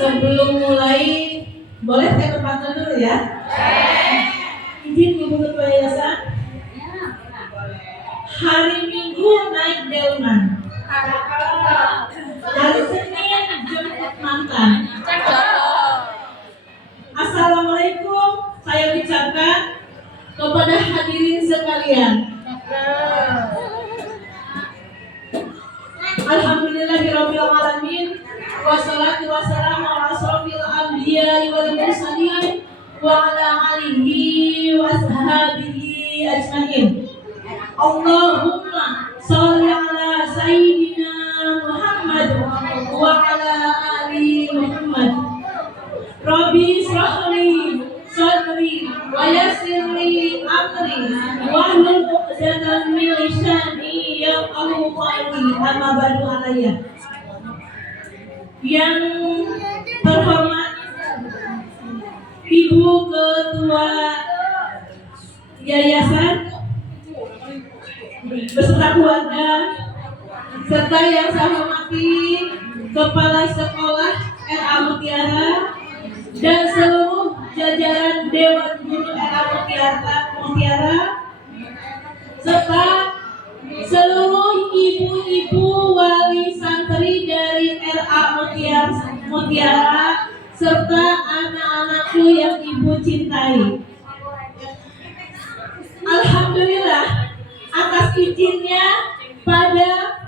Sebelum mulai, boleh saya berpantun dulu ya? Izin Ibu Ketua Yayasan. Hari Minggu naik delman, hari Senin jemput mantan. Assalamualaikum saya ucapkan kepada hadirin sekalian. Alhamdulillahirabbil alamin. Wassalatu wassalamu ala asrofil anbiya'i wal mursalin wa ala alihi wa ashabihi ajmain. Allahumma sholli ala sayyidina Muhammad wa ala ali Muhammad. Rabbi shrah li sadri wa yassir li amri wahlul 'uqdatam min lisani yafqahu qawli. Amma ba'du alayya. Yang terhormat Ibu Ketua Yayasan beserta keluarga, serta yang saya hormati Kepala Sekolah RA Mutiara dan seluruh jajaran Dewan Guru RA Mutiara, serta seluruh ibu-ibu wali santri dari RA Mutiara, serta anak-anakku yang ibu cintai. Alhamdulillah atas izinnya pada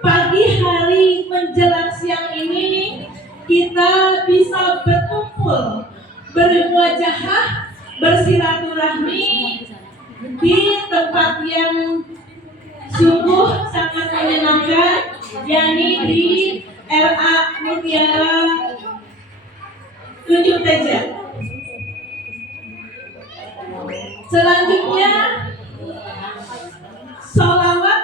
pagi hari menjelang siang ini kita bisa berkumpul, bermuajahah, bersilaturahmi di tempat yang sungguh sangat menyenangkan, yakni di RA Mutiara Tunjuk Teja. Selanjutnya sholawat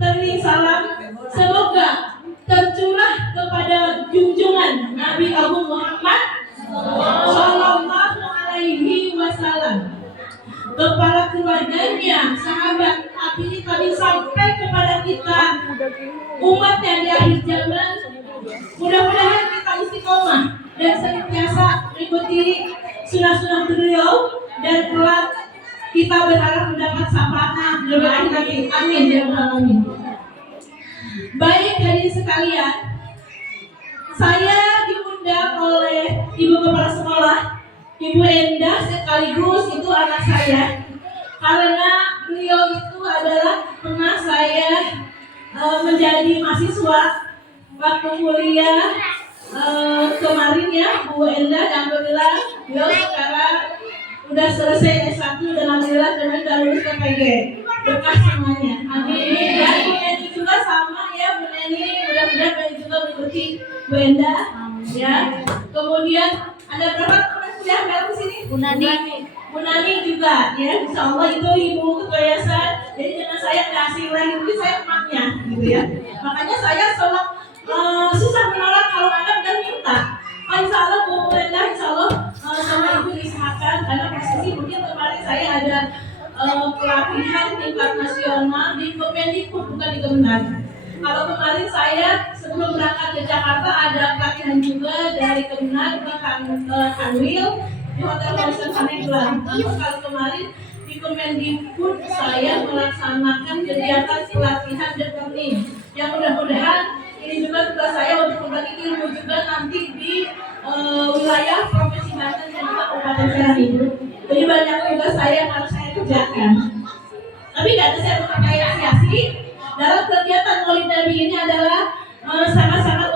teri salam semoga tercurah kepada junjungan Nabi Agung Muhammad Sallallahu Alaihi Wasallam, kepada keluarganya, sahabat, akhirnya tadi sampai kepada kita umatnya di akhir zaman. Mudah-mudahan kita istiqomah dan senantiasa mengikuti sunnah-sunnah beliau, dan kelak kita berharap mendapat syafaatnya di akhir nanti. Amin ya rabbal alamin. Baik hadirin sekalian, saya diundang oleh Ibu Kepala Sekolah, Ibu Endah, sekaligus itu anak saya, karena beliau itu adalah pernah saya menjadi mahasiswa waktu kuliah kemarin ya, Bu Endah, dan alhamdulillah beliau sekarang udah selesai S1 dan alhamdulillah kemarin udah lulus KPG. Berkah semuanya, amin. Dan Bu Neni juga sama ya, Bu Neni, mudah-mudahan Bu Neni juga mengikuti Bu Endah ya. Kemudian ada berapa teman kuliah baru di sini? Bu Nani juga ya, insya Allah itu Ibu Ketua Yayasan. Jadi dengan saya kasih lagi, mungkin saya emaknya gitu ya. Makanya saya susah menolak kalau Anda udah minta. Insya Allah Bu Endah, insya Allah sama Ibu diusahakan, karena posisi mungkin kemarin saya ada pelatihan tingkat nasional di Kemendikbud, bukan di Kemenag. Kalau kemarin saya sebelum berangkat ke Jakarta ada pelatihan juga dari Kemenag di Kanwil di Hotel Horizon Pandeglang. Namun kalau kemarin di Kemendikbud saya melaksanakan kegiatan pelatihan dan learning yang mudah-mudahan ini juga tugas saya untuk berbagi ilmu juga nanti di wilayah Provinsi Banten dan juga Kabupaten Serang Ibu. Jadi banyak tugas saya yang harus saya kerjakan. Tapi nggak ada saya mengapresiasi dalam kegiatan Maulid Nabi ini adalah sangat-sangat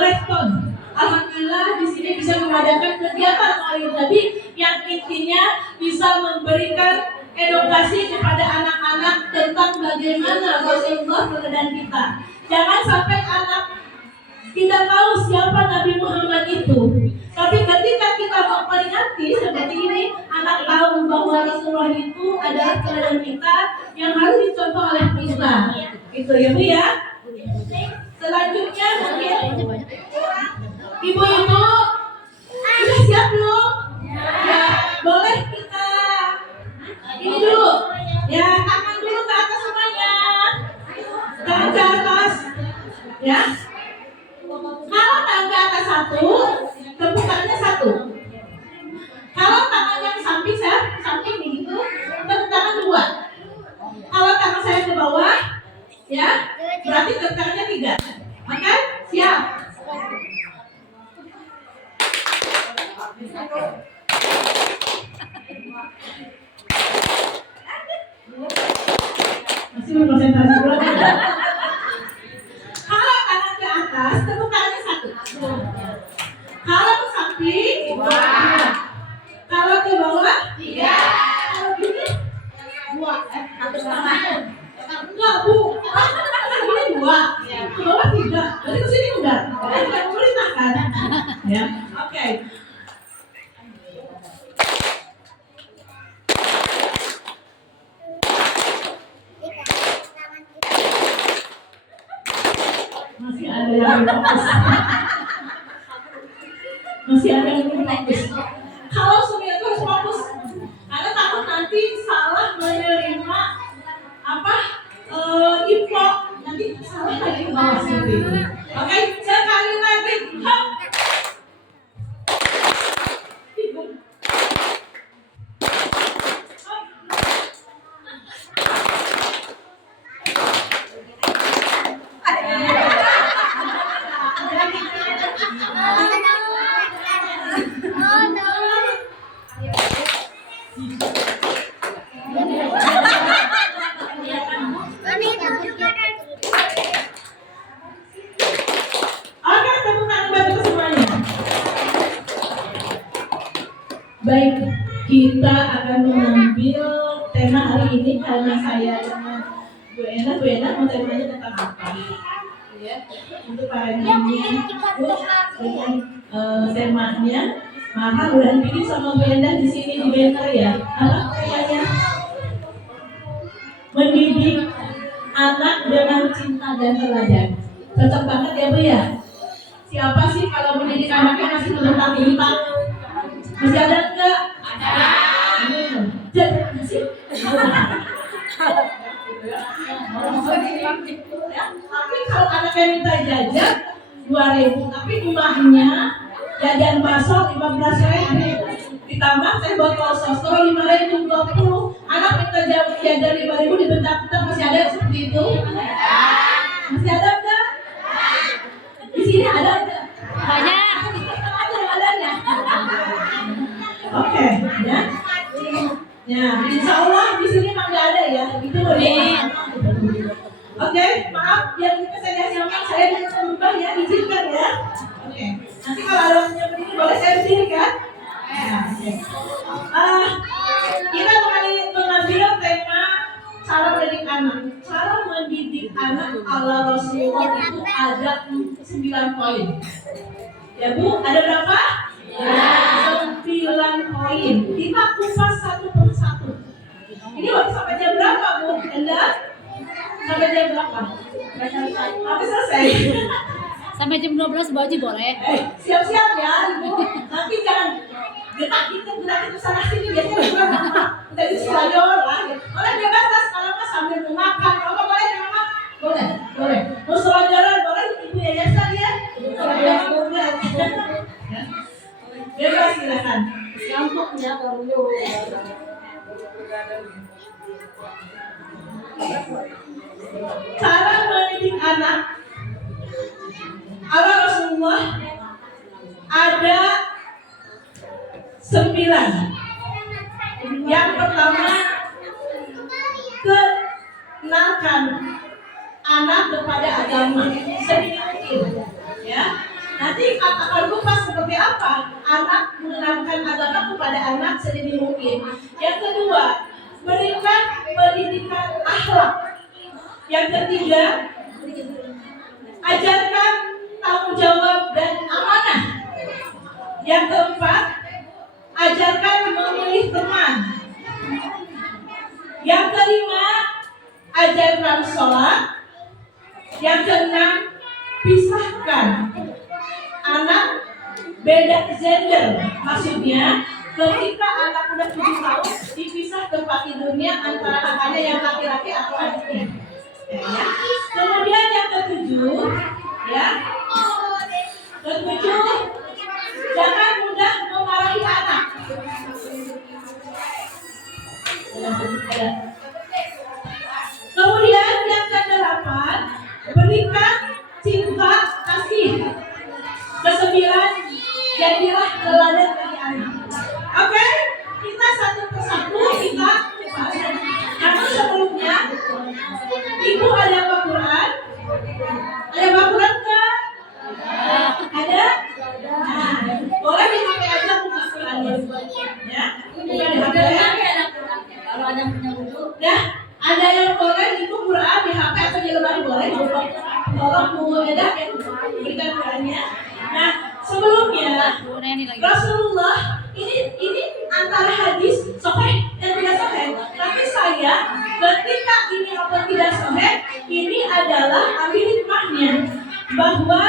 respon. Alhamdulillah di sini bisa mengadakan kegiatan Maulid Nabi yang intinya bisa memberikan edukasi kepada anak-anak tentang bagaimana Rasulullah teladan kita. Jangan sampai anak tidak tahu siapa Nabi Muhammad itu. Tapi ketika kita memperingati seperti ini, anak tahu bahwa Rasulullah itu adalah teladan kita yang harus dicontoh oleh kita. Itu ya Bu ya. Selanjutnya mungkin ibu-ibu sudah siap belum? Ya, boleh kita ini dulu. Ya, tangan dulu ke atas semuanya. Tangan ke atas. Ya. Kalau tangan ke atas satu, tepuk tangannya satu. Kalau tangannya ke samping, saya samping begitu, tepuk tangan dua. Kalau tangan saya ke bawah, ya, berarti tepuk tangannya tiga. Oke, siap. Masih berkonsentrasi dulu. Kalau tangan ke atas, tepuk tangannya satu. Kalau ke samping, dua. Kalau ke bawah, tiga. Kalau gini, dua. Satu setengah. Enggak, Bu. Ini dua. Ke bawah tiga. Berarti ke sini udah. Berarti tidak memerintahkan. Ya, oke. Masih ada yang fokus. Masih ada yang fokus. Kalau semua itu harus fokus, karena takut nanti salah menerima apa info, nanti salah lagi ke bawah seperti itu. Oke, sekali lagi. Hop. Baik, kita akan mengambil tema hari ini karena saya dengan Bu Ena mau temanya tentang apa? Ya, untuk hari ini dengan temanya, maka udah bikin sama Bu Ena di sini di banner ya. Apa temanya? Mendidik anak dengan cinta dan teladan. Cocok banget ya Bu ya. Siapa sih kalau mendidik anaknya masih melintang-lintang? Masih ada enggak? Ada. Jadi masih. Tapi kalau anaknya minta jajan 2.000, tapi rumahnya jajan bakso 15.000, ditambah saya botol sos 5.000, 20. Anak minta jajan 5.000 dibentak-bentak, masih ada seperti itu? Masih ada enggak? Di sini ada enggak? Banyak. Oke, ya. Ya, insya Allah di sini memang nggak ada ya. Itu Oke, maaf yang saya nyaman, saya berubah ya, izinkan ya. Oke. Nanti kalau ada yang berdiri boleh saya berdiri kan? Ya, oke. Kita mengambil tema cara mendidik anak. Cara mendidik anak ala Rasulullah itu ada 9 poin. Ya Bu, ada berapa? Ya, 9 poin. Kita kupas satu persatu. Ini waktu sampai jam berapa Bu? Anda? Sampai jam berapa? Sampai selesai. Sampai jam 12 baju boleh. Siap-siap ya Ibu. Nanti jangan gerak itu sana sini biasanya kita disuruh orang. Boleh bebas Mas, kalau Mas sambil makan. Kalau boleh ya Mama? Boleh. Mau selonjoran boleh Ibu yayasan ya? Selonjoran boleh. Bebas silakan. Gampangnya baru cara mendidik anak ala Rasulullah ada 9. Yang pertama, kenalkan anak kepada agama sedini mungkin. Ya, nanti akan kupas seperti apa anak mengenalkan agama kepada anak sedini mungkin. Yang kedua, berikan pendidikan akhlak. Yang ketiga, ajarkan tanggung jawab dan amanah. Yang keempat, ajarkan memilih teman. Yang kelima, ajarkan sholat. Yang keenam, pisahkan anak beda gender. Maksudnya ketika anak udah 7 tahun dipisah tempat tidurnya antara kakaknya yang laki-laki atau adiknya. Ya. Kemudian yang ketujuh, ya. Ketujuh, nyanyi lagi. Rasulullah ini antara hadis sahih dan tidak sahih. Tapi saya ketika ini apa tidak sahih, ini adalah ambil hikmahnya bahwa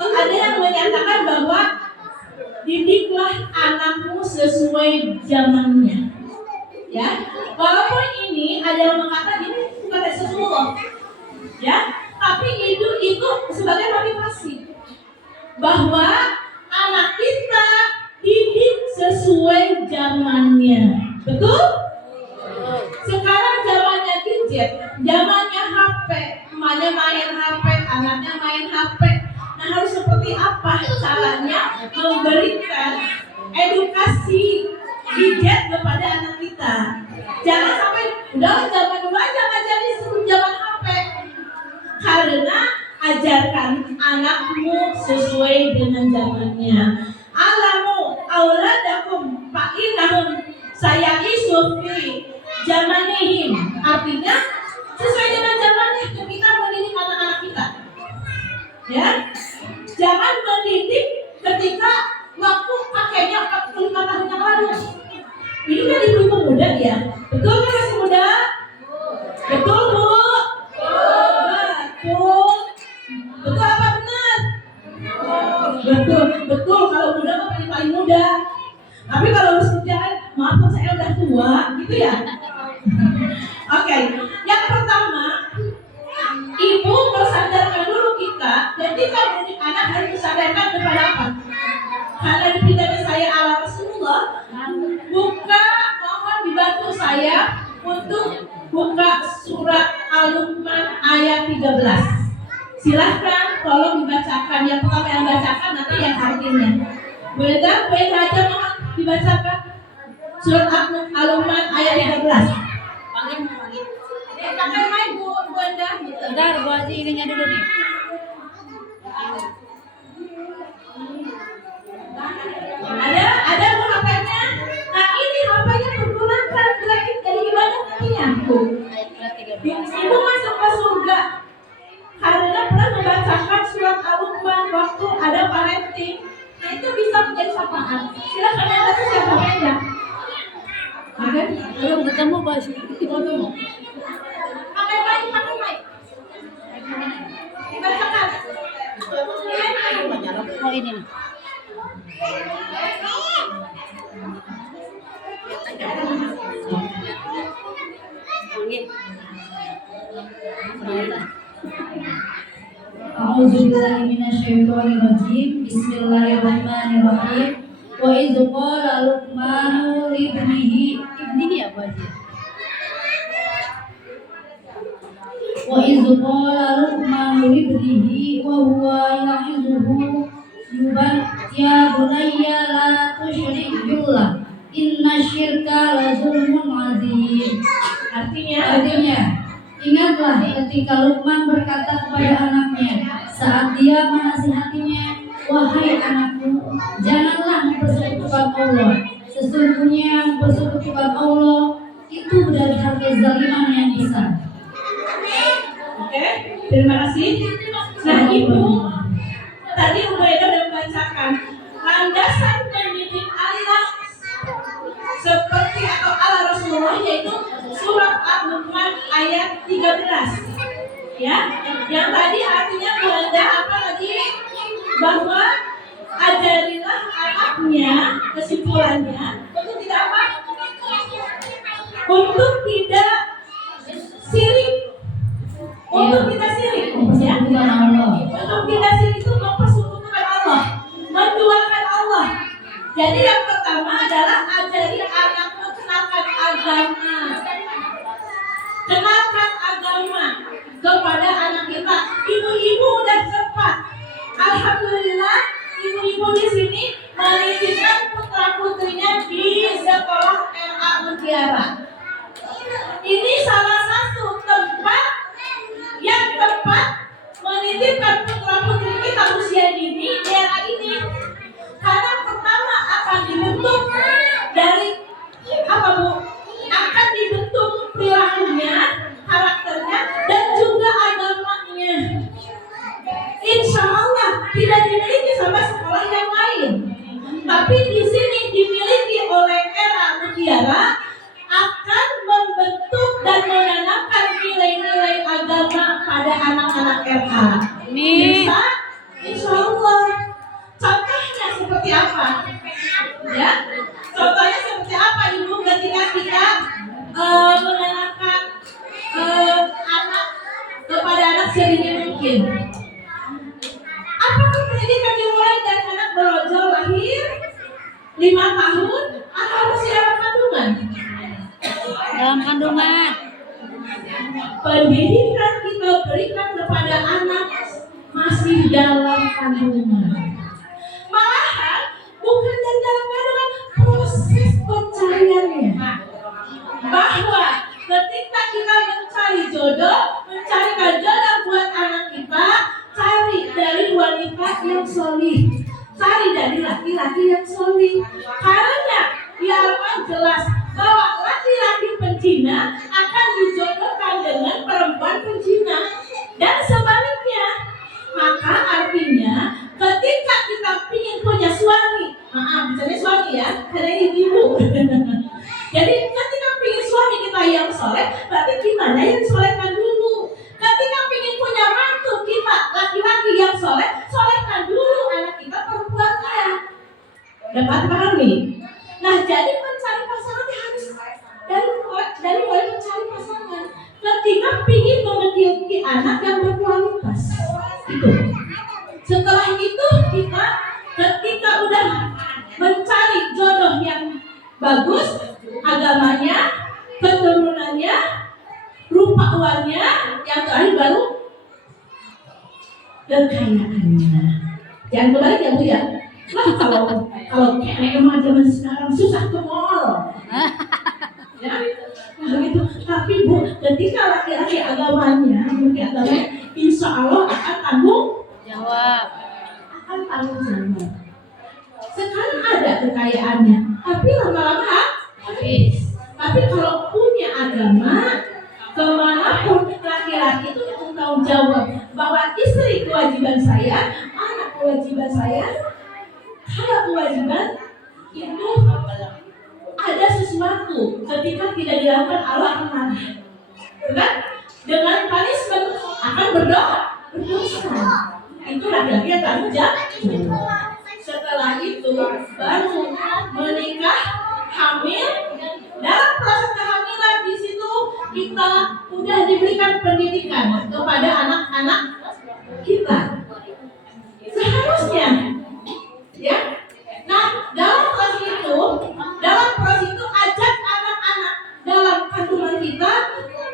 ada yang menyatakan bahwa didiklah anakmu sesuai zamannya. Ya, walaupun ini ada yang mengatakan ini bukan dari Rasulullah, ya, tapi itu sebagai motivasi bahwa anak kita didik sesuai zamannya. Betul? Sekarang zamannya gadget, zamannya HP, emaknya main HP, anaknya main HP. Nah, harus seperti apa caranya memberikan edukasi gadget kepada anak kita? Jangan sampai udah zaman dulu aja ngajarin sebelum zaman HP. Karena ajarkan anakmu sesuai dengan zamannya. Alamu auladakum fa'inahum saya'isu fi zamanihim. Artinya sesuai dengan zamannya kita mendidik anak-anak kita. Ya, jangan mendidik ketika waktu kakeknya 45 tahun yang lalu. Ini kan ibu muda ya, betul kan masih muda? Betul bu? Betul. Betul apa benar? Betul. Kalau muda kan paling muda. Tapi kalau harus kerjaan, maaf saya udah tua, gitu ya. Oke, yang pertama, ibu bersadarkan dulu kita. Jadi kalau mendidik anak harus disadarkan kepada apa? Karena dipindahin saya ala Rasulullah. Mohon dibantu saya untuk buka surat Al-Luqman ayat 13. Silahkan tolong dibacakan. Yang pertama yang bacakan, nanti yang artinya. Boleh aja mohon dibacakan surat Al-Luqman ayat 13. Pakai mic Bu Anda. Bentar, Bu Haji ininya dulu nih. Ada Bu HP-nya. Nah ini HP-nya pergunakan gratis dari ibadah nantinya Bu. Ibu masuk ke surga karena pernah membacakan surat Al-Luqman waktu ada parenting. Nah itu bisa menjadi syafaat. Silakan yang baca siapa aja. Oke? Belum ketemu Pak. Pakai mic. Dibacakan. Oh ini nih. A'udzubillahi minasyaitonirrajim. Bismillahirrahmanirrahim. Wa idz qala Luqmanu libnihi Ya Bu Haji. wa idz qala Luqmanu libnihi wa huwa ya'izuhu ya bunayya la tusyrik billah innasyirka la zulmun azim. Artinya ingatlah ketika Luqman berkata kepada anaknya saat dia menasihatinya, wahai anakku, janganlah mempersekutukan Allah. Sesungguhnya mempersekutukan Allah itu benar-benar kezaliman yang besar. Oke, terima kasih. Nah Ibu, tadi Ibu Eda sudah membacakan landasan mendidik anak seperti atau ala Rasulullah, yaitu surat Al-Luqman ayat 13. Ya, yang tadi artinya Bu Eda apa tadi? Bahwa ajarilah anaknya, kesimpulannya untuk tidak apa? Untuk tidak sirik. Untuk tidak sirik, ya. Untuk tidak sirik itu mempersekutukan Allah, menduakan Allah. Jadi yang pertama adalah ajari anakmu kenalkan agama. Kenalkan agama kepada anak kita. Ibu-ibu udah cepat. Alhamdulillah, ibu-ibu di sini menitipkan putra-putrinya di sekolah RA Mutiara. Ini salah satu tempat yang tepat menitipkan putra-putri kita usia dini di era ini. Karena pertama akan dibentuk dari apa Bu? Akan dibentuk perilakunya, karakternya, dan juga agamanya. Insya Allah tidak dimiliki sama sekolah yang lain. Tapi di sini dimiliki oleh era mutiara akan membentuk dan menanamkan nilai-nilai agama pada anak-anak RA. Bisa, insya Allah. Contohnya seperti apa? Ya, contohnya seperti apa Ibu ketika kita menanamkan anak kepada anak sedini mungkin? Apakah pendidikan dimulai dari anak berojol lahir 5 tahun atau masih dalam kandungan? Dalam kandungan. Pendidikan kita berikan kepada anak masih dalam kandungan. Malahan bukan dalam kandungan, proses pencariannya. Bahwa ketika kita mencari jodoh, mencarikan jodoh buat anak kita, cari dari wanita yang solih, cari dari laki-laki yang solih. Karena di Al-Quran jelas bahwa laki-laki penzina akan dijodohkan dengan perempuan penzina dan sebaliknya. Maka artinya ketika kita ingin punya suami, misalnya suami ya, karena ini ibu. Jadi ketika ingin suami kita yang soleh, berarti gimana yang solehkan dulu. Ketika ingin punya mantu kita laki-laki yang soleh, solehkan dulu anak kita perempuannya. Dapat pahami? Nah, jadi mencari pasangan harus dari mulai mencari pasangan. Ketika ingin memiliki anak yang berkualitas, itu. Setelah itu kita ketika udah mencari jodoh yang bagus, agamanya, keturunannya, rupawannya, yang terakhir baru kekayaannya. Jangan kebalik ya Bu ya. Lah kalau kayak emang zaman sekarang susah ke mall. Ya, begitu. Tapi Bu, ketika laki-laki agamanya, insya Allah akan tanggung Jawab. Sekarang ada kekayaannya, tapi lama-lama Habis. Tapi kalau punya agama, kemanapun laki-laki itu tanggung jawab bahwa istri kewajiban saya, anak kewajiban saya. Kalau kewajiban itu ada sesuatu ketika tidak dilakukan Allah akan marah. Kan? Dengan punishment akan berdosa. Itu laki-laki yang tanggung jawab. Setelah itu baru menikah, hamil. Dalam proses kehamilan di situ kita sudah diberikan pendidikan kepada anak-anak kita. Seharusnya, ya. Nah, dalam proses itu ajak anak-anak dalam kandungan kita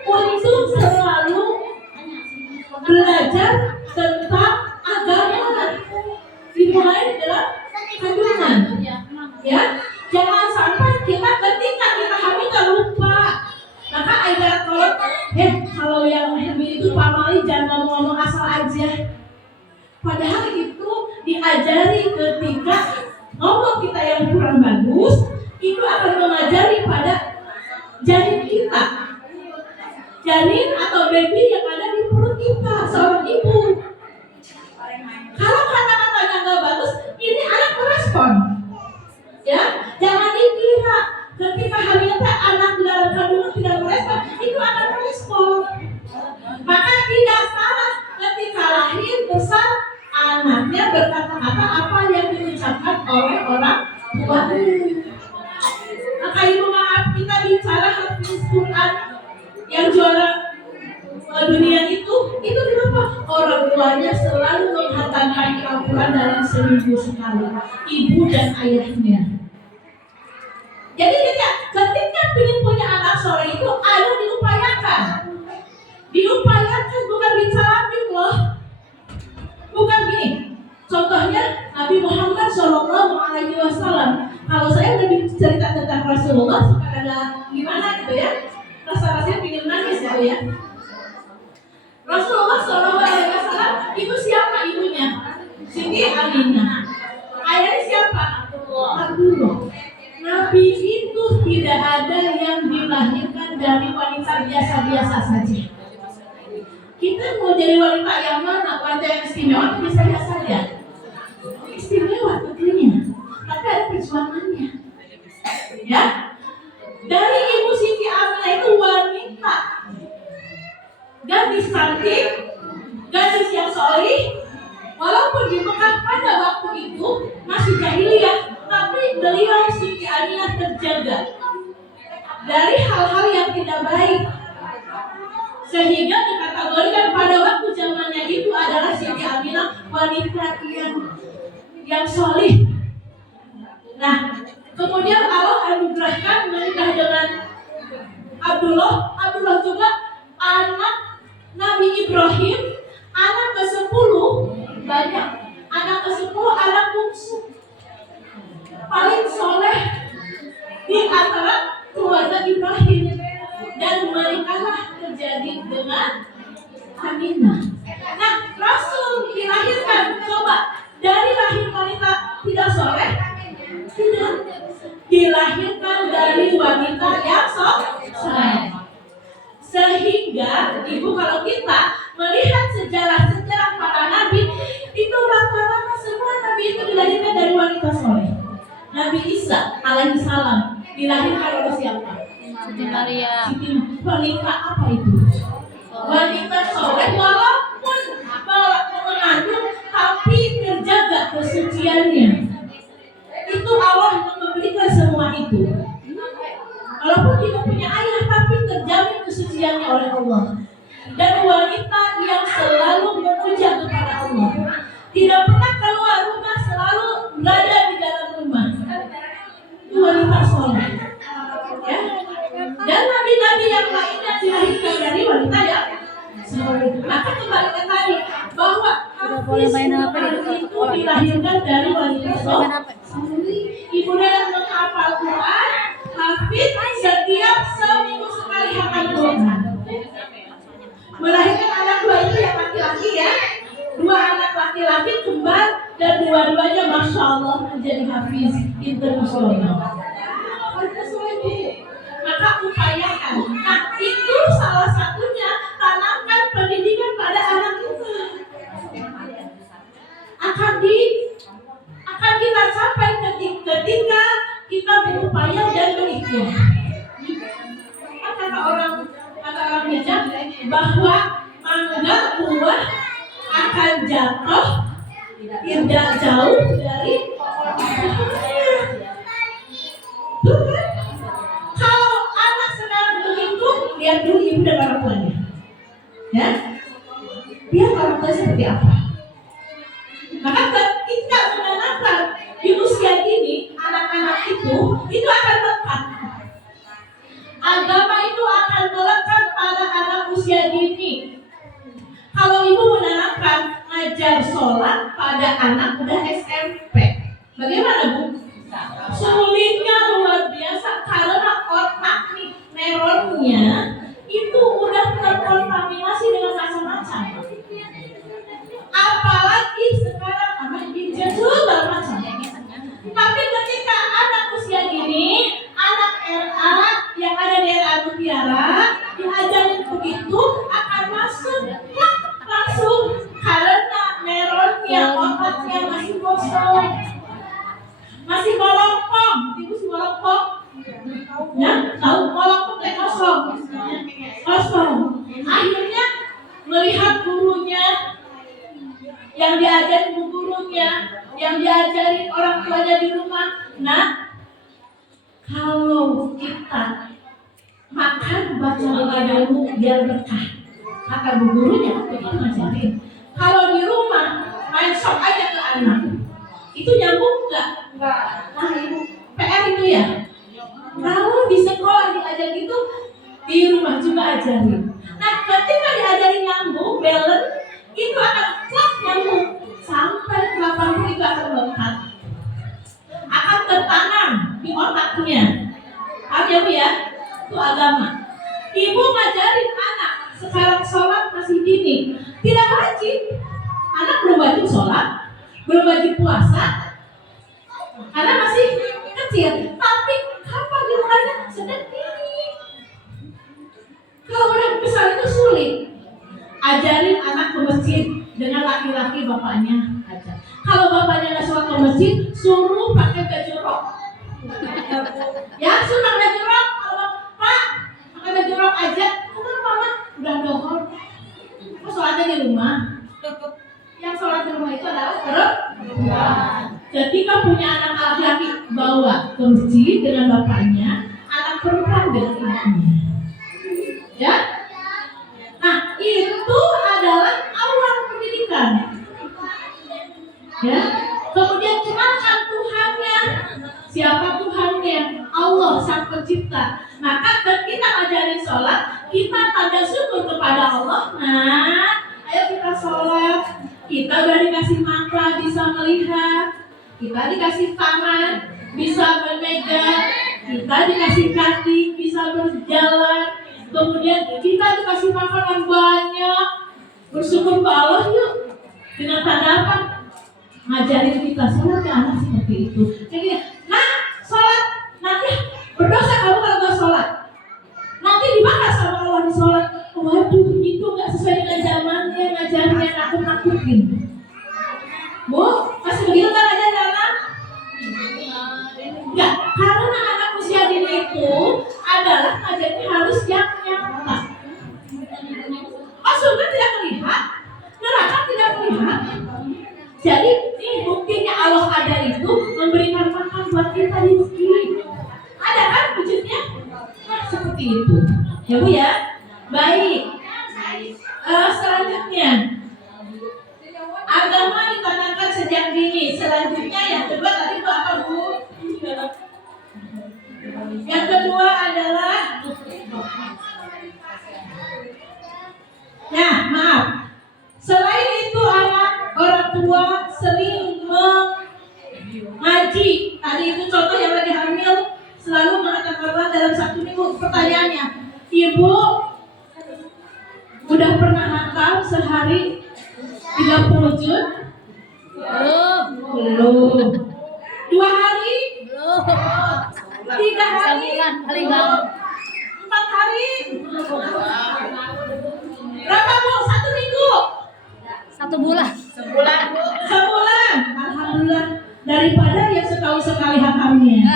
untuk selalu belajar tentang agama. Dimulai dalam kandungan, ya. Jangan sampai kita ketika kita hamil lupa. Maka ada kalau yang hamil itu pamali jangan ngomong asal aja. Padahal itu diajari ketika ngomong kita yang kurang bagus, itu akan mengajari pada janin kita, janin atau baby yang ada di perut kita, seorang ibu. Kalau kata-katanya nggak bagus, ini anak merespon. Ya, jangan dikira ketika hamil anak dalam kandungan tidak merespon, itu akan merespon. Maka tidak salah ketika lahir besar anaknya berkata-kata apa yang diucapkan oleh orang tua. Maka ibu maaf, kita bicara hafiz Quran yang juara dunia itu kenapa? Orang tuanya selalu menghatamkan Al-Quran dalam seminggu sekali, ibu dan ayahnya. Jadi ketika ingin punya anak soleh itu ada diupayakan bukan bicara loh, bukan gini. Contohnya Nabi Muhammad SAW. Kalau saya lebih cerita tentang Rasulullah, suka ada gimana gitu ya, rasa-rasanya ingin nangis gitu ya. Rasulullah SAW, ibu siapa ibunya? Siti Aminah. Ayahnya siapa? Abdullah. Nabi itu tidak ada yang dilahirkan dari wanita biasa-biasa saja. Kita mau jadi wanita yang mana? Wanita yang istimewa biasa-biasa saja. Istimewa tentunya. Tapi ada suamannya. Ya, dari Ibu Siti Aminah itu wanita, gadis cantik, gadis yang solih. Walaupun di Mekah pada waktu itu masih jahiliyah, tapi beliau Siti Aminah terjaga dari hal-hal yang tidak baik, sehingga dikategorikan pada waktu zamannya itu adalah Siti Aminah wanita yang solih. Nah, kemudian Allah anugerahkan menikah dengan Abdullah. Abdullah juga anak Nabi Ibrahim, anak ke-10, banyak. Anak ke-10, anak bungsu, paling soleh di antara keluarga Ibrahim. Dan menikahlah terjadi dengan Aminah. Nah, Rasul dilahirkan, coba, dari rahim wanita tidak soleh? Tidak. Dilahirkan dari wanita yang soleh. Sehingga Ibu, kalau kita melihat sejarah para nabi, itu rata-rata semua nabi itu dilahirkan dari wanita soleh. Nabi Isa alaihissalam dilahirkan oleh siapa? Siti Maria. Siti wanita apa itu? Wanita soleh, walaupun mengandung tapi terjaga kesuciannya. Itu Allah yang memberikan semua itu. Walaupun kita punya ayah tapi terjamin kesuciannya oleh Allah. Dan wanita yang selalu memuja kepada Allah, tidak pernah keluar rumah, selalu berada di dalam rumah. Itu wanita soleh. Ya. Dan nabi-nabi yang lainnya dilahirkan dari wanita yang soleh. Maka kembali ke tadi bahwa Hafiz itu dilahirkan dari wanita soleh. Ibunya yang menghafal Quran, Hafiz setiap seminggu sekali hafal Quran. Melahirkan anak 2 itu yang laki-laki ya, 2 anak laki-laki kembar, dan dua-duanya masya Allah menjadi Hafiz internasional. Maka upayakan. Nah, itu salah satunya, tanamkan pendidikan pada anak kita. Akan kita sampai ketika kita berupaya dan berikhtiar. Kata orang bijak bahwa mangga buah akan jatuh tidak jauh dari pohonnya. Tuh kan? Kalau anak sekarang begitu, lihat dulu ibu dan orang tuanya. Ya, dia orang tua seperti apa? Maka ketika menanamkan di usia ini, anak-anak itu akan lekat. Agama itu akan melekat pada anak usia dini. Kalau ibu menanamkan ngajar sholat pada anak udah SMP, bagaimana Bu? Sulitnya luar biasa karena otak neuronnya itu udah terkontaminasi dengan macam-macam. Apalagi sekarang anak gadget segala macam. Tapi ketika anak usia dini, anak RA yang ada di RA Mutiara diajarin begitu, akan masuk langsung karena neuronnya, otaknya masih kosong, masih bolong-bolong. Ibu si bolong-bolong, ya tahu bolong-bolong kayak kosong. Akhirnya melihat gurunya, yang diajarin bu gurunya, yang diajarin orang tuanya di rumah. Nah, kalau kita makan baca doa dulu biar berkah, kata bu gurunya begitu ngajarin. Kalau di rumah main sok aja ke anak, itu nyambung nggak? Nah, ibu PR itu ya. Kalau di sekolah diajar gitu, di rumah juga ajarin. Nah, ketika diajarin nyambung, balance, itu akan klak nyambung sampai 80 itu akan melekat, akan tertanam di otaknya. Paham ya? Itu agama. Ibu ngajarin anak sekarang sholat masih dini, tidak wajib. Anak belum wajib sholat, belum wajib puasa, anak masih kecil. Tapi kapan dimulainya? Sedang dini. Kalau udah besar itu sulit. Ajarin anak ke masjid dengan laki-laki bapaknya aja. Kalau bapaknya nggak sholat ke masjid, suruh pakai baju rok. Ketika punya anak laki-laki, bawa ke masjid dengan bapaknya, anak perempuan dengan ibunya. Ya? Nah, itu adalah awal pendidikan. Ya. Kemudian kenalkan Tuhannya. Siapa Tuhannya? Allah Sang Pencipta. Maka ketika ajarin sholat, kita tanda syukur kepada Allah. Nah, ayo kita sholat. Kita udah dikasih mata, bisa melihat. Kita dikasih tangan, bisa memegang. Kita dikasih kaki, bisa berjalan. Kemudian kita dikasih makanan banyak. Bersyukur ke Allah yuk. Dengan tanda apa? Ngajarin kita sholat ke anak seperti itu. Jadi, nah sholat nanti berdosa kamu kalau nggak sholat. Nanti dibahas sama Allah di sholat. Waduh, itu nggak sesuai dengan zamannya, ngajarnya nakut-nakutin. Bu, masih begitu kan ajarin anak? Enggak, karena anak usia dini itu adalah ngajarnya harus yang nyata. Oh, surga tidak melihat, neraka tidak melihat. Jadi ini buktinya Allah ada itu memberikan makan buat kita di sini. Ada kan wujudnya? Nah, seperti itu. Ya Bu ya. Baik. Selanjutnya, agama ditanamkan sejak dini. Selanjutnya yang kedua tadi itu apa Bu? Yang kedua adalah, nah maaf. Selain itu orang tua sering mengaji. Tadi itu contoh yang lagi hamil selalu mengatakan dalam satu minggu. Pertanyaannya, Ibu udah pernah hafal sehari 30 juz? Belum. 2 hari? Belum. 3 hari? Sebulan paling lama. 4 hari? Berapa Bu? 1 minggu? 1 bulan. Sebulan. Alhamdulillah. Daripada yang setahun sekali hafalnya.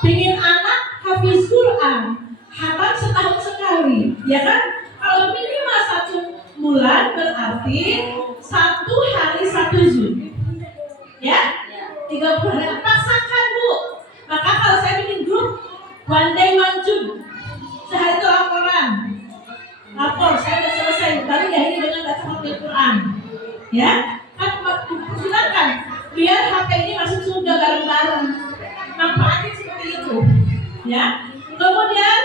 Pengen anak hafiz Quran, hafal setahun sekali, ya kan? Kalau minimal 1 bulan berarti 1 hari 1 juz. Ya? 30 hari. Paksakan Bu. Maka kalau saya bikin grup one day one juz, sehari itu lapor saya sudah selesai, baru ya ini dengan baca Al-Quran. Ya, kan silakan biar HP ini masuk surga bareng-bareng. Manfaatnya seperti itu. Ya. Kemudian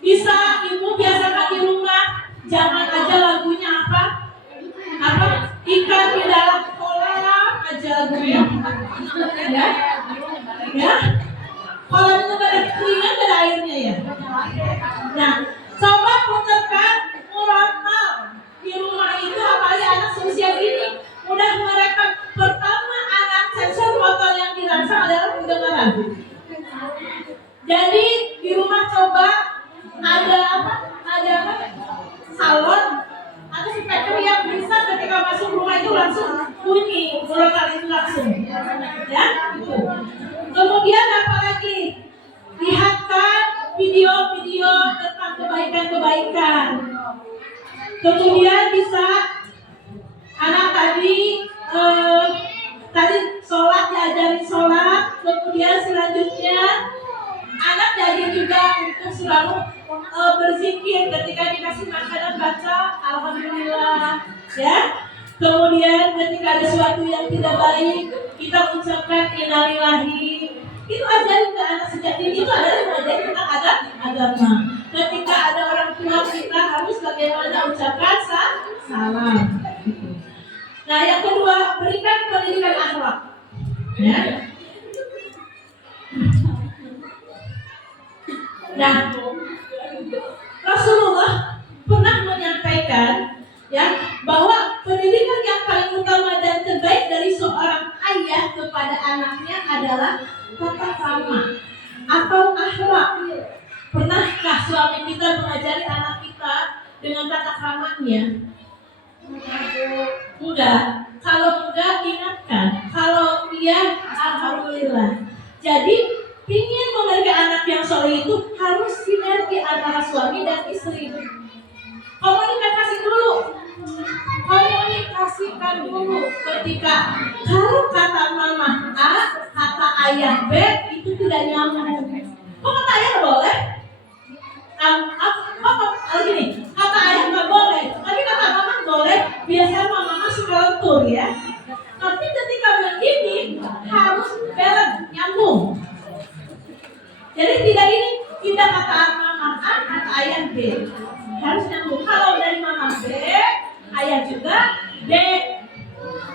bisa Ibu biasakan di rumah, jangan aja lagunya apa? Ikan di dalam kolam aja lagunya. Ya. Ya. Kolam itu gak ada keringan, gak ada airnya ya. Nah, coba putarkan murotal di rumah itu, apalagi anak seusia ini mudah merekam. Pertama, anak sensor motor yang dirangsang adalah pendengaran. Jadi di rumah coba ada salon atau speaker yang bisa ketika masuk rumah itu langsung bunyi murotal itu langsung. Ya, itu. Kemudian apalagi? Lihatkan video-video tentang kebaikan-kebaikan. Kemudian bisa anak tadi sholat, diajarin sholat. Kemudian selanjutnya anak diajarin juga untuk selalu berzikir ketika dikasih makanan, baca alhamdulillah, ya. Kemudian ketika ada sesuatu yang tidak baik, kita ucapkan innalillahi. Itu ajarin ke anak sejak dini, itu adalah mengajarin tentang agama. Ketika ada orang tua, kita harus bagaimana ucapkan salam. Nah, yang kedua, berikan pendidikan akhlak. Ya. Nah, Rasulullah pernah menyampaikan ya bahwa pendidikan yang paling utama dan terbaik dari seorang ayah kepada anaknya adalah tata krama atau akhlak. Pernahkah suami kita mengajari anak kita dengan tata kramanya? Enggak. Kalau enggak, ingatkan. Kalau iya, alhamdulillah. Jadi ingin memiliki anak yang soleh itu harus sinergi antara suami dan istri. Komunikasikan dulu ketika ketika kalau kata mama A, kata ayah B itu tidak nyambung. Kok kata ayah boleh? Gini, kata ayah nggak boleh, tapi kata mama boleh. Biasanya mama suka lentur ya. Tapi ketika begini harus balance, nyambung. Jadi tidak ini tidak kata mama A, kata ayah B, harus nyambung. Kalau dari mama B, ayah juga B.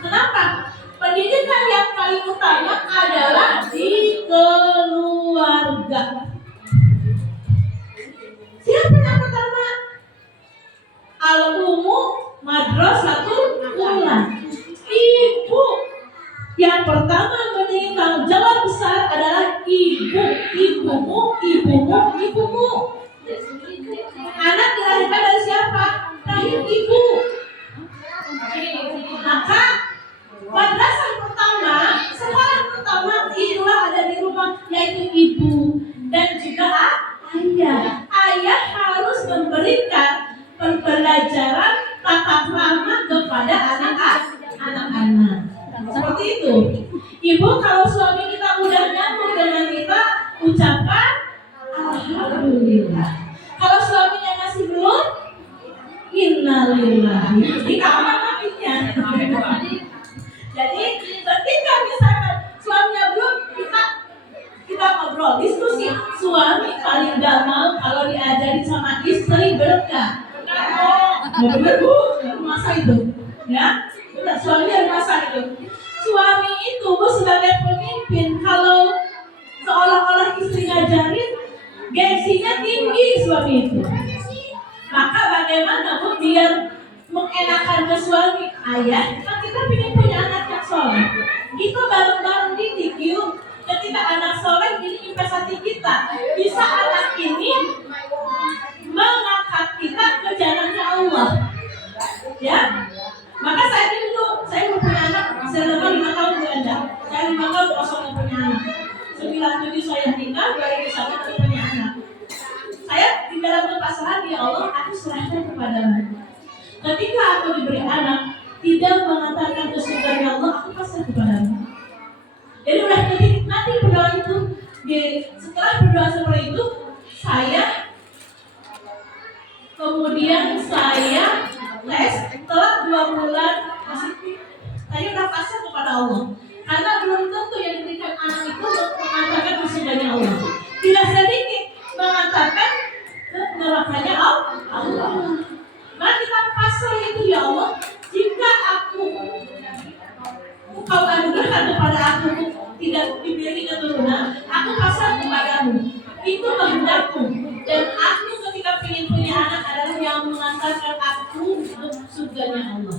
Kenapa? Pendidikan yang paling utama adalah di keluarga. Siapa yang pertama? Al-Ummu Madrasatul Ula. Ibu yang pertama menjadi tanggung jawab besar adalah ibu. Ibumu. Anak dilahirkan dari siapa? Rahim ibu. Maka madrasah pertama, sekolah pertama itulah ada di rumah, yaitu ibu dan juga ayah. Ayah harus memberikan pembelajaran tata krama kepada anak-anak. Seperti itu. Ibu, kalau suami kita udah nyambung dengan kita, ucapkan alhamdulillah. Kalau suaminya masih belum, innalillahi. Di kamar matinya. Jadi ketika misalkan suaminya belum, kita ngobrol, diskusi. Suami paling gak mau kalau diajari sama istri, bener gak? Bener bu, masa itu ya? Bener, suami dari masa itu. Suami itu bu sebagai pemimpin, kalau seolah-olah istri ngajarin, gengsinya tinggi suami itu. Maka bagaimana bu biar mengenakan ke suami? Ayah, kan kita ingin punya anak yang soleh. Kita bareng-bareng didik yuk. Ketika anak soleh ini investasi kita, bisa anak ini mengangkat kita ke jalannya Allah. Ya, maka saya dulu saya punya anak, saya 5 tahun Bu Enda. Saya 5 tahun kosong punya anak. 97 saya nikah, 2001 punya anak. Saya di dalam kepasrahan, ya Allah, aku serahkan kepadamu. Ketika aku diberi anak, tidak mengantarkan ke surga Allah, aku pasrah kepadamu. Jadi udah nanti berdoa itu, setelah berdoa seperti itu, kemudian saya tes setelah 2 bulan positif, saya udah pasrah kepada Allah. Karena belum tentu yang diberikan anak itu mengantarkan ke surganya Allah. Tidak sedikit mengantarkan ke nerakanya Allah. Maka kita pasrah itu, ya Allah, jika Engkau anugerahkan kepada aku tidak diberi keturunan, aku pasrah kepadamu. Itu kehendakmu. Dan aku ketika ingin punya anak adalah yang mengantarkan aku ke surganya Allah.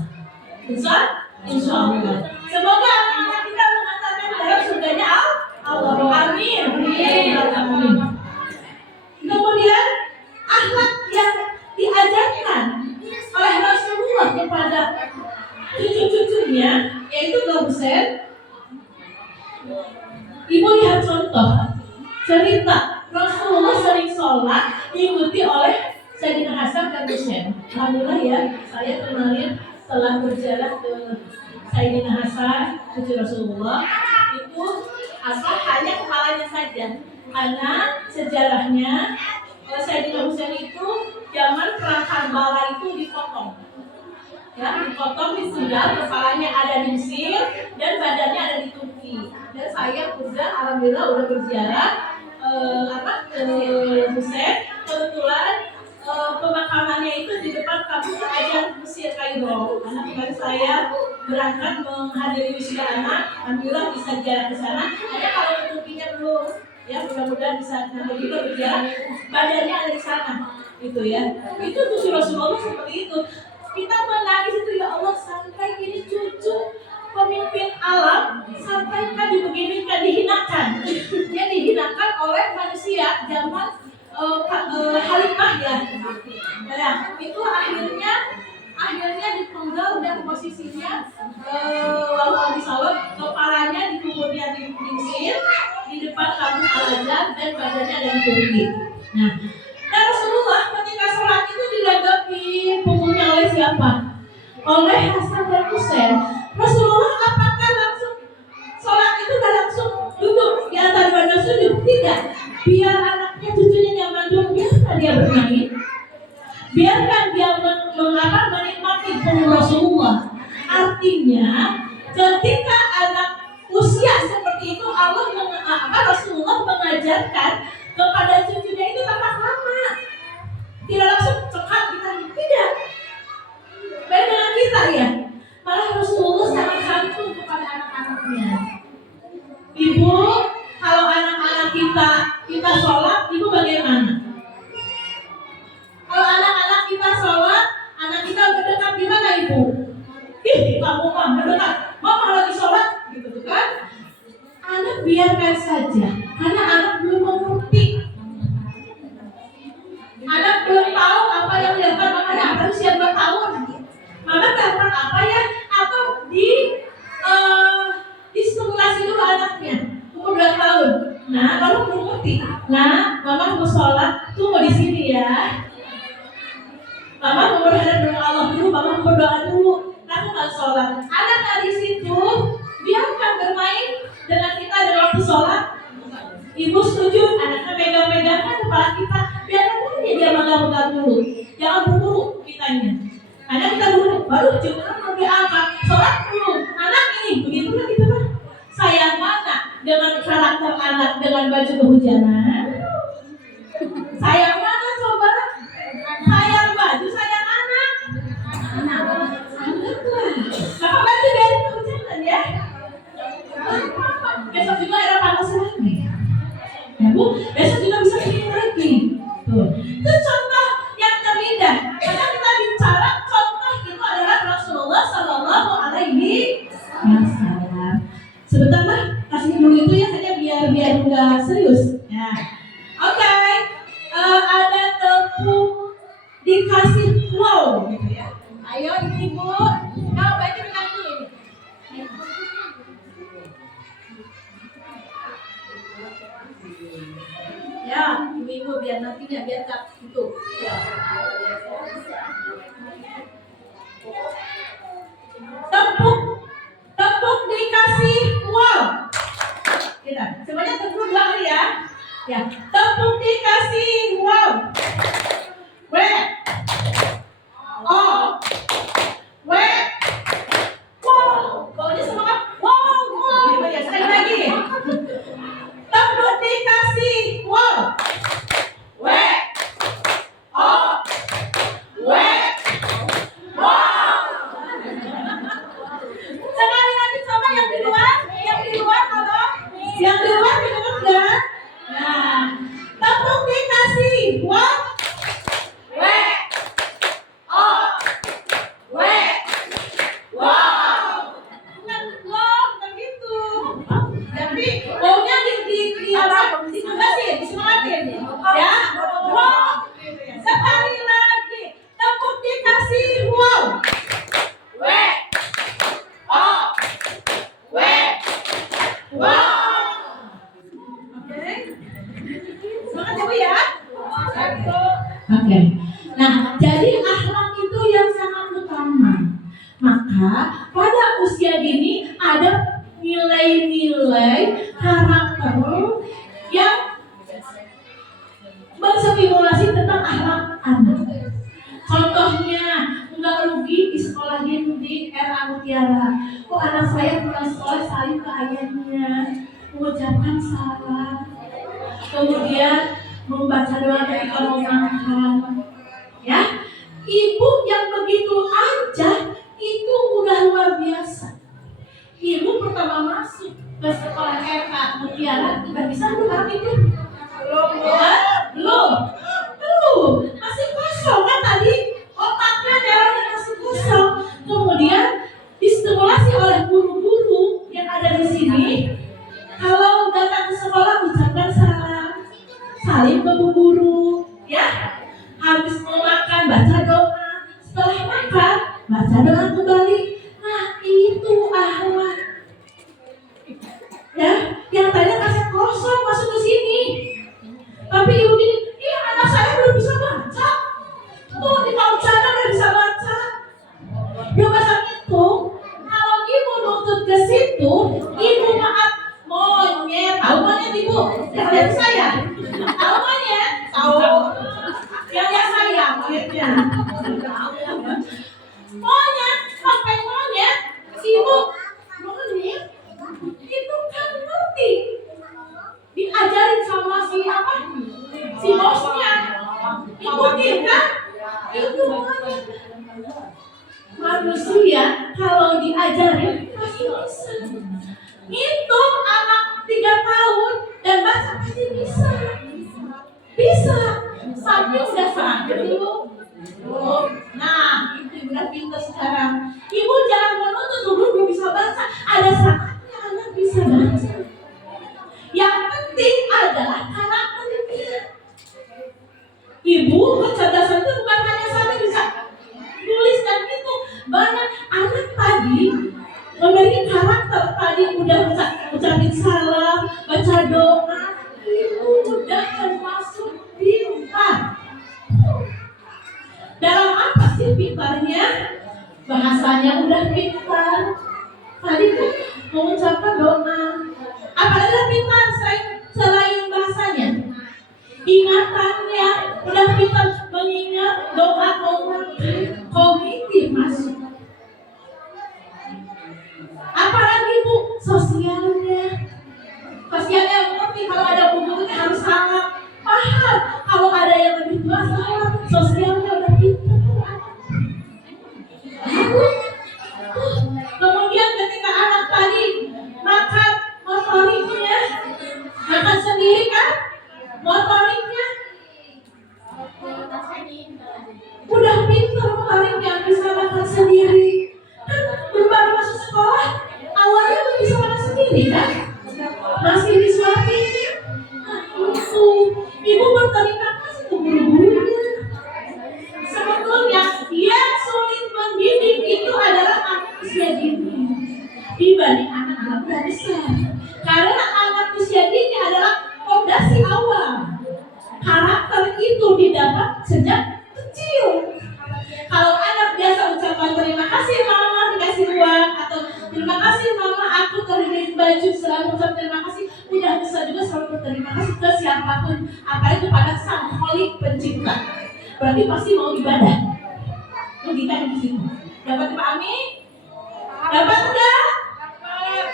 Insya Allah. Semoga anak-anak kita mengantarkan dalam surganya Allah. Amin. Amin. Kemudian akhlak yang diajarkan oleh Rasulullah kepada cucu-cucunya, yaitu Gausen. Ibu lihat contoh cerita Rasulullah sering sholat diikuti oleh Sayyidina Hasan dan Husain. Alhamdulillah ya, saya kemarin setelah berjalan ke Sayyidina Hasan cucu Rasulullah, itu asal hanya kepalanya saja, karena sejarahnya Sayyidina Husain itu zaman perang Karbala itu dipotong. Ya, dipotong, disundal, kepalanya ada di Mesir dan badannya ada di Turki. Dan saya alhamdulillah udah berziarah ke Husain. Kebetulan pemakamannya itu di depan kampus Ajar Mesir Kairo. Karena kemarin saya berangkat menghadiri wisuda anak, alhamdulillah bisa ziarah ke sana. Hanya kalau ke Turkinya belum, ya mudah-mudahan bisa nanti juga berziarah. Badannya ada di sana, gitu ya. Itu tuh Rasulullah seperti itu. Kita menangis itu, ya Allah, sampai ini cucu pemimpin alam sampai kan dibeginikan, dihinakan. Dia dihinakan oleh manusia zaman Khalifah ya. Nah, itu akhirnya dipenggal dan posisinya lalu disalib, kepalanya kemudian di Mesir di depan kampung Al-Azhar dan badannya ada di Turki. Nah, dan Rasulullah ketika sholat itu dilengkapi punggungnya oleh siapa? Oleh Hasan dan Husain. Rasulullah ketika anak usia seperti itu Rasulullah mengajarkan kepada cucunya itu tata krama. Tidak langsung cekat kita, tidak. Beda dengan kita ya. Malah Rasulullah sangat santun kepada anak-anaknya. Ibu, kalau anak-anak kita sholat, ibu bagaimana? Kalau anak-anak kita sholat, anak kita mendekat gimana ibu? Ih, kamu mah mendekat, mama lagi sholat, gitu kan? Anak biarkan saja, karena anak belum mengerti. Anak belum tahu apa yang dilakukan mamanya, apa usia 2 tahun. Mama melakukan apa ya? Atau distimulasi dulu anaknya, umur 2 tahun. Nah, baru mengerti. Nah, mama mau sholat, tunggu di sini ya. Mama mau berhadap dengan Allah dulu, mama mau berdoa dulu. Lakukan sholat. Anak dari situ biarkan bermain dengan kita di waktu sholat. Ibu setuju, anaknya pegang-pegangkan kepala kita, biarkan aja dia megang-megang dulu. Jangan buru-buru kitanya. Karena kita buru, baru cukup lebih angkat. Sholat dulu. Anak ini, begitu kan gitu kan? Sayang mana dengan karakter anak dengan baju kehujanan? Sayang mana coba? Sayang baju, sayang anak. Anak lah. Maka baju dari kehujanan ya. Besok juga ada panas lagi. Ya Bu, besok juga bisa bikin lagi. Tuh. Itu contoh yang terindah. Karena kita bicara contoh itu adalah Rasulullah Sallallahu Alaihi Wasallam. Sebentar lah, kasih dulu itu ya, hanya biar nggak serius. Ya, oke. Ada tepung dikasih wow, gitu ya. Ayo ibu, kalau baju pegang dulu ini. Ya, ibu biar nantinya biar tak itu. Ya. Tepung dikasih wow. Kita semuanya tepung 2 kali ya. Ya, tepung dikasih wow. Wow. Baunya sama kan? Wow. Ya, sekali lagi. Tepung dikasih wow. Sekali lagi coba yang di luar kalau yang di luar dengar enggak? Nah, tepung dikasih wow. Bukan gitu. Tapi baunya disemangatin. Ya, wow. Sekali lagi, tepung dikasih wow. Semangat ya Bu ya. Oke. Nah, jadi akhlak itu yang sangat utama. Maka pada usia dini ada nilai-nilai karakter yang menstimulasi tentang akhlak anak. Contohnya, nggak rugi di sekolahin di era mutiara. Kok anak saya pulang sekolah saling ke ayahnya, mengucapkan salam, kemudian membaca doa ketika mau makan. Ya, ibu yang begitu aja itu udah luar biasa. Ibu pertama masuk ke sekolah RK Mutiara udah bisa belum itu? Belum. Masih kosong kan tadi otaknya darahnya masih kosong. Kemudian distimulasi oleh guru-guru yang ada di sini. Kalau datang ke sekolah ucapkan salam, salim ke bu guru, ya. Habis mau makan baca doa, setelah makan baca doa kembali. Nah itu akhlak. Ya, yang tadi kasih kosong masuk ke sini. Tapi ibu gini, iya anak saya belum bisa baca. Tuh di paucana udah bisa baca. Dia bahasa ngitung. Kalau ibu nuntut ke situ, ibu maaf monyet. Tahu monyet ibu? Yang lihat saya. Tahu monyet? Tahu. Yang lihat saya monyetnya. Monyet, sampai monyet, ibu Ngitung anak 3 tahun dan baca pasti bisa. Bisa. Sampai udah sadar dulu. Nah, itu udah pintar sekarang. Ibu jangan menuntut dulu belum bisa baca. Ada saatnya anak bisa baca. Yang penting adalah karakternya. Ibu kecerdasan itu bukan hanya sampai bisa tulis dan itu. Banyak anak tadi memiliki karakter tadi udah bisa ucapin salam, baca doa, itu udah termasuk pintar. Dalam apa sih pintarnya? Bahasanya udah pintar. Tadi kan mengucapkan doa. Apalagi pintar selain bahasanya? Ingatannya udah pintar mengingat doa-doa kognitif masuk. Apalagi Bu, sosialnya mengerti kalau ada buku itu harus salah, paham. Kalau ada yang lebih tua salah, sosialnya udah pintar. Kemudian ketika anak tadi makan motoriknya, makan sendiri kan, motoriknya udah pintar, motoriknya bisa makan sendiri. Kan baru masuk sekolah, awalnya tuh bisa makan sendiri kan, masih disuapin. Nah itu, ibu berterima kasih ke guru-gurunya. Sebetulnya yang sulit mendidik itu adalah anak usia dini dibanding anak-anak udah besar. Karena anak usia dini adalah fondasi awal. Karakter itu didapat sejak kecil. Kalau anak biasa ucapan terima kasih mama dikasih uang, atau terima kasih mama aku terima baju, selalu ucap terima kasih, udah bisa juga selalu berterima kasih ke siapapun, apalagi kepada sang Holik pencipta. Berarti pasti mau ibadah. Logikanya di sini. Dapat dipahami? Dapat enggak?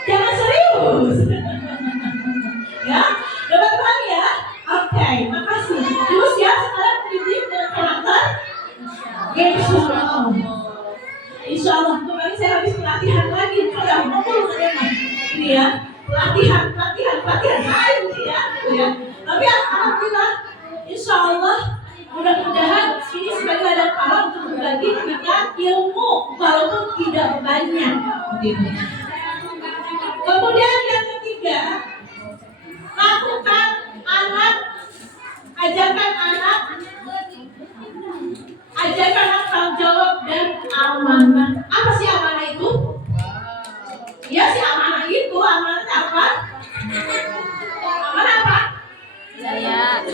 Jangan serius. Ya, dapat dipahami ya? Oke, makasih. Ibu siap sekarang dididik dengan karakter? Insya Allah. Kemarin saya habis pelatihan lagi. Udah ngomong teman. Ini ya, pelatihan. Ayo ya. Tapi alhamdulillah, insya Allah. Mudah-mudahan ini sebagai ladang pahala untuk berbagi kita ilmu walaupun tidak banyak. Kemudian yang ketiga, lakukan ajarkan anak tanggung jawab dan amanah. Apa sih amanah itu? Ya si amanah itu, amanahnya apa? Amanah apa? Percaya.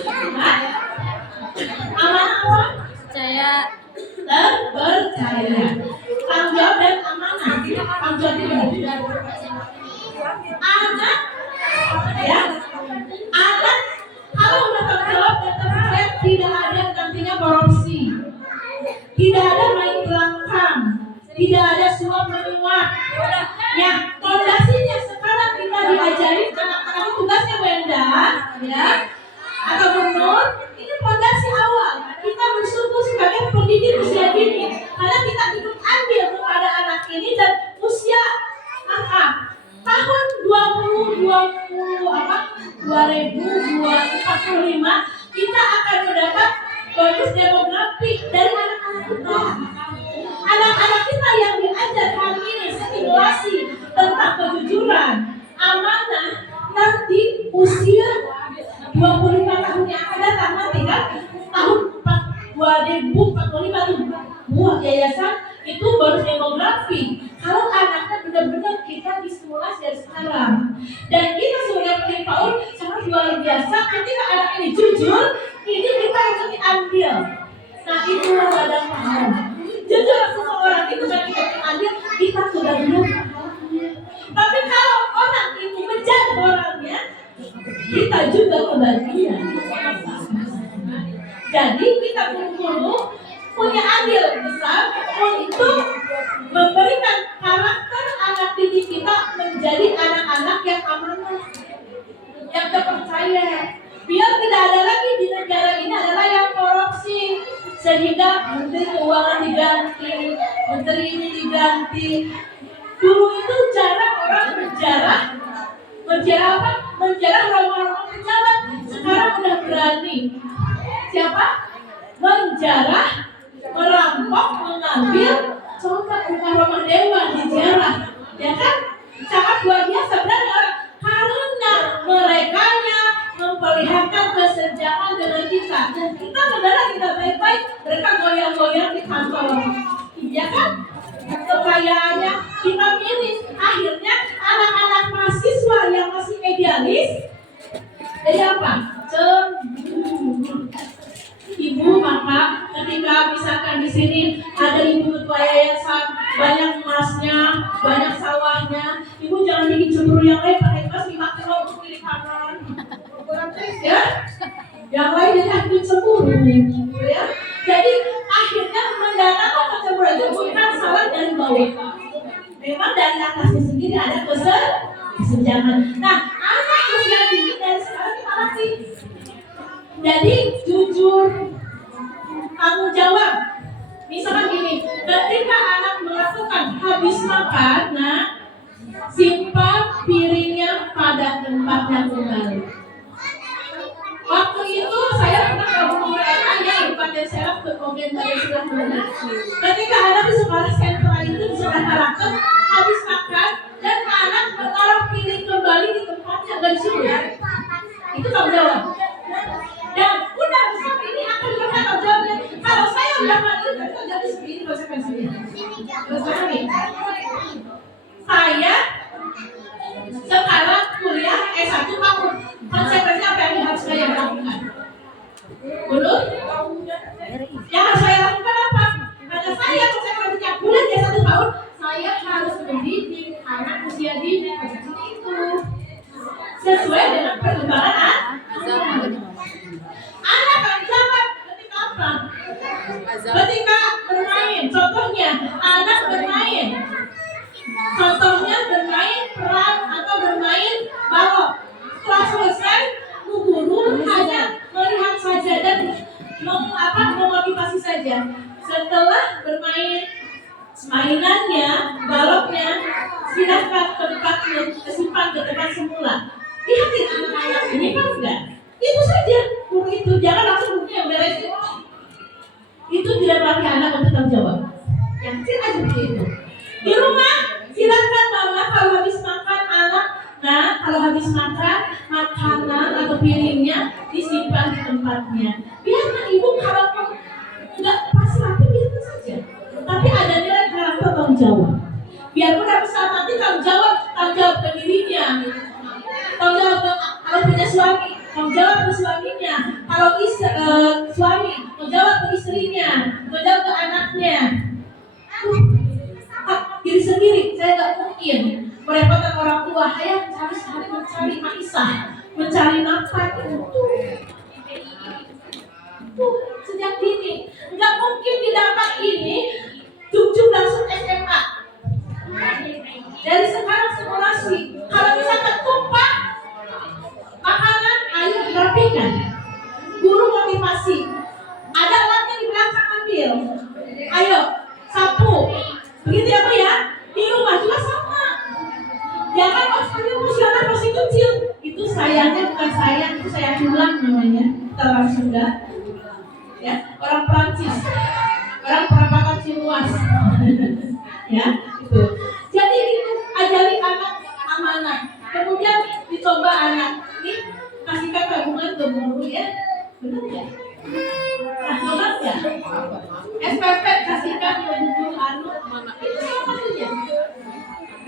Amanah apa? Percaya. Dan percaya. Tanggung jawab dan amanah. Tanggung jawab itu. Anak, ya, anak kalau udah tanggung jawab dan percaya tidak ada nantinya korupsi, tidak ada main belakang, tidak ada suap menyuap. Ya, fondasinya sekarang kita diajari anak-anak tugasnya Wenda, ya, atau Nur. Ini fondasi awal. Kita bersyukur sebagai pendidik usia dini karena kita ikut ambil kepada anak ini dan usia tahun 2045 kita akan mendapat bonus demografi dari anak-anak kita. Anak-anak kita yang diajar hari ini stimulasi tentang kejujuran, amanah, nanti usia 25 tahun yang akan datang nanti kan tahun 2045 itu buat yayasan itu bonus demografi. Kalau anaknya benar-benar kita distimulasi dari sekarang, dan kita sebagai pendidik PAUD sangat luar biasa. Ketika anak ini jujur, ini kita harus diambil. Nah itu ada paham. Jujur seseorang itu kan kita ambil, kita sudah bilang. Tapi kalau orang itu menjadi orangnya, kita juga kebagian. Jadi kita perlu punya andil besar untuk memberikan karakter anak didik kita menjadi anak-anak yang amanah, yang terpercaya. Biar tidak ada lagi di negara ini adalah yang korupsi, sehingga menteri keuangan diganti, menteri ini diganti. Dulu itu jarang orang berjarah kesenjangan. Nah, anak usia dini dari sekarang kita latih. Jadi jujur, tanggung jawab. Misalkan gini, ketika anak melakukan habis makan, nah simpan piringnya pada tempatnya kembali. Waktu itu saya pernah ngomong ayah yang dipakai serap ke komentar sebelah mana. Ketika anak di sekolah sentral itu di sebelah karakter habis makan dan anak menaruh piring kembali di tempatnya nggak disuruh. Itu tanggung jawab. Dan udah besar ini akan bertanggung jawabnya. Kalau saya udah mandi, tanggung jawab seperti ini konsekuensinya. Terus lagi, saya sekarang kuliah S1 tahun. Konsekuensinya apa yang harus saya lakukan? Belum? Yang harus saya lakukan apa? Pada saya konsekuensinya kuliah S1 tahun, saya harus mendidik anak usia dini seperti itu sesuai dengan perkembangan anak akan jawab ketika apa? Ketika bermain. Contohnya, anak bermain. Contohnya bermain peran atau bermain balok. Setelah selesai, guru hanya melihat saja dan memotivasi saja. Setelah bermain mainannya, baloknya, silahkan tempatnya disimpan ke tempat semula. Lihatin anak-anak ini kan enggak? Itu saja guru itu, jangan langsung gurunya yang beresin. Itu tidak melatih anak untuk tanggung jawab. Yang kecil aja begitu. Di rumah silakan mama kalau habis makan anak, nah kalau habis makan makanan atau piringnya disimpan di tempatnya. Biarkan ibu kalau nggak pas rapi biarkan saja. Tapi ada nilai karakter tanggung jawab. Biarpun habis saat nanti tanggung jawab ke dirinya, tanggung jawab ke kalau punya suami, tanggung jawab ke suaminya, kalau suami tanggung jawab ke istrinya, tanggung jawab ke anaknya. Diri sendiri, saya nggak mungkin merepotkan orang tua. Saya hari-hari mencari maisah, mencari nafkah itu sejak dini. Nggak mungkin didapat ini jujur langsung SMA. Dari sekarang simulasi. Kalau misalkan tumpah makanan, ayo dirapikan. Guru motivasi. Ada alatnya di belakang ambil. Ayo sapu. Begitu ya Bu ya? Di rumah juga sama. Jangan saya emosional masih kecil. Itu sayangnya bukan sayang, itu sayang tulang namanya. Orang Sunda. Ya, orang Prancis. Orang perapatan Ciluas. Ya, itu. Jadi itu ajari anak amanah. Kemudian dicoba anak. Nih, kasihkan tabungan ke guru ya. Benar ya? Nah, benar ya? SPP kasihkan ke guru anu. Itu salah satunya.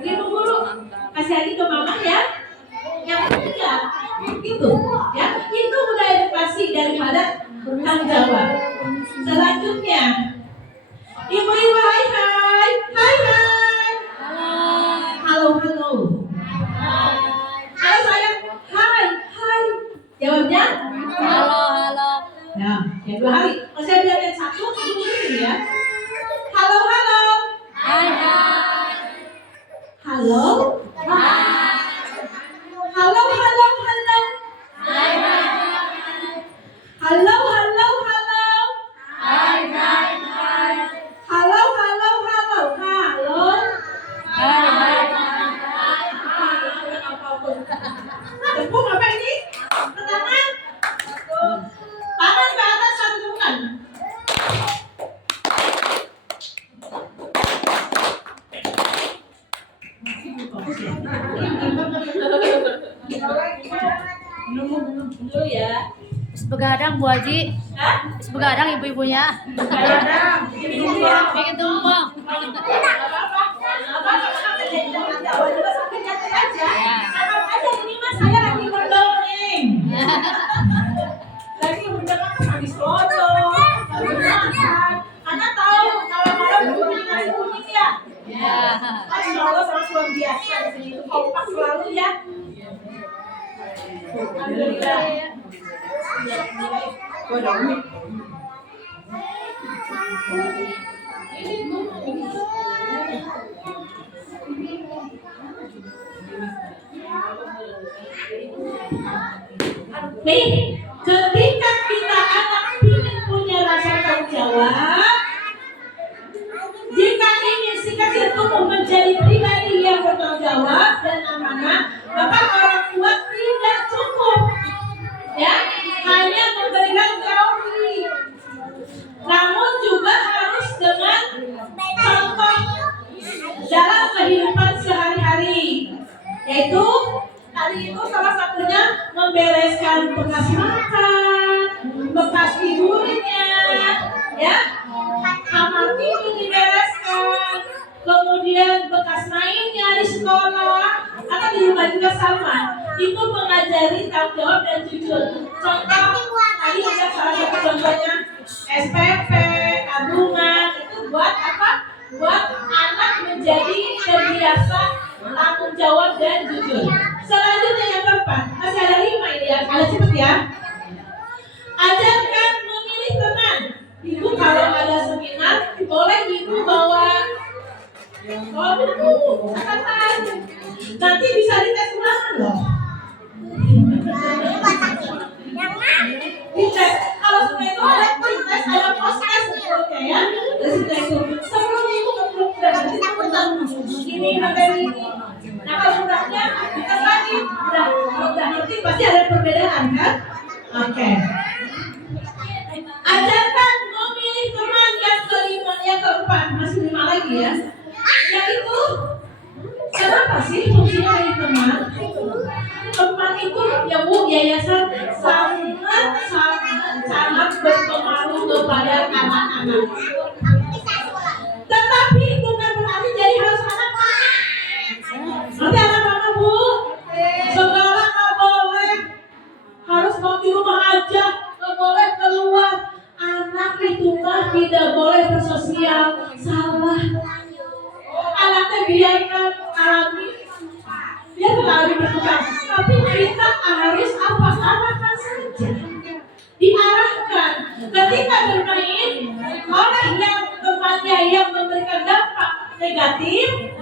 Ribu guru kasih lagi ke mama ya. Yang ketiga itu ya, itu udah edukasi daripada tanggung jawab. Selanjutnya, ibu-ibu hai. Halo. Halo sayang, hai. Jawabnya? Halo. Nah, yang 2 hari. Kalau saya bilang yang 1, itu ya. Halo. Hai. Halo. Halo. Halo. Tepuk apa ini? Tangan. Tangan ke atas, satu tepukan. Dulu ya. Begadang Bu Haji. Hah? Begadang ibu-ibunya. Begadang. Bikin tumpeng. Aja ini mas, saya lagi mendongeng. Lagi mendengar habis foto, habis makan. Anak tahu kalau malam bunyi nasi kuning ya. Masya Allah sangat luar biasa di sini itu kompak selalu ya. Alhamdulillah. Nih, ketika kita anak ingin punya rasa tanggung jawab, jika ingin si kecil tumbuh menjadi pribadi yang bertanggung jawab dan amanah, maka orang tua tidak cukup ya hanya memberikan teori, namun juga harus dengan contoh dalam kehidupan sehari-hari, yaitu tadi itu salah satunya membereskan bekas makan, bekas tidurnya, ya, kamar tidur dibereskan, kemudian bekas mainnya di sekolah atau di rumah juga sama. Itu mengajari tanggung jawab dan jujur. Contoh tadi ada salah satu contohnya SPP, tabungan, itu buat apa? Buat anak menjadi terbiasa tanggung jawab dan jujur. Selanjutnya yang keempat, masih ada 5 ini ya, ada cepet ya. Ajarkan memilih teman. Ibu kalau ada seminar, boleh ibu bawa buku, catatan. Nanti bisa dites ulangan loh. Dites. Kalau semua itu ada tes, ada proses sebetulnya ya. Dari situ itu sebelum ibu udah nanti takutan ini materi ini. Nah kalau udahnya dites lagi, udah ngerti pasti ada perbedaan kan? Oke. Ajarkan memilih teman yang kelima, yang keempat, masih 5 lagi ya. Yaitu kenapa sih fungsinya dari teman? Teman itu ya Bu, yayasan sangat berpengaruh kepada anak-anak. Tetapi bukan berarti jadi harus anak-anak. Nanti anak-anak Bu, segala nggak boleh, harus mau di rumah aja, nggak boleh keluar. Anak itu mah tidak boleh bersosial, salah. Anaknya biarkan alami, dia alami berkembang. Tapi kita harus apa? Arahkan saja, diarahkan. Ketika bermain, oleh yang temannya yang memberikan dampak negatif,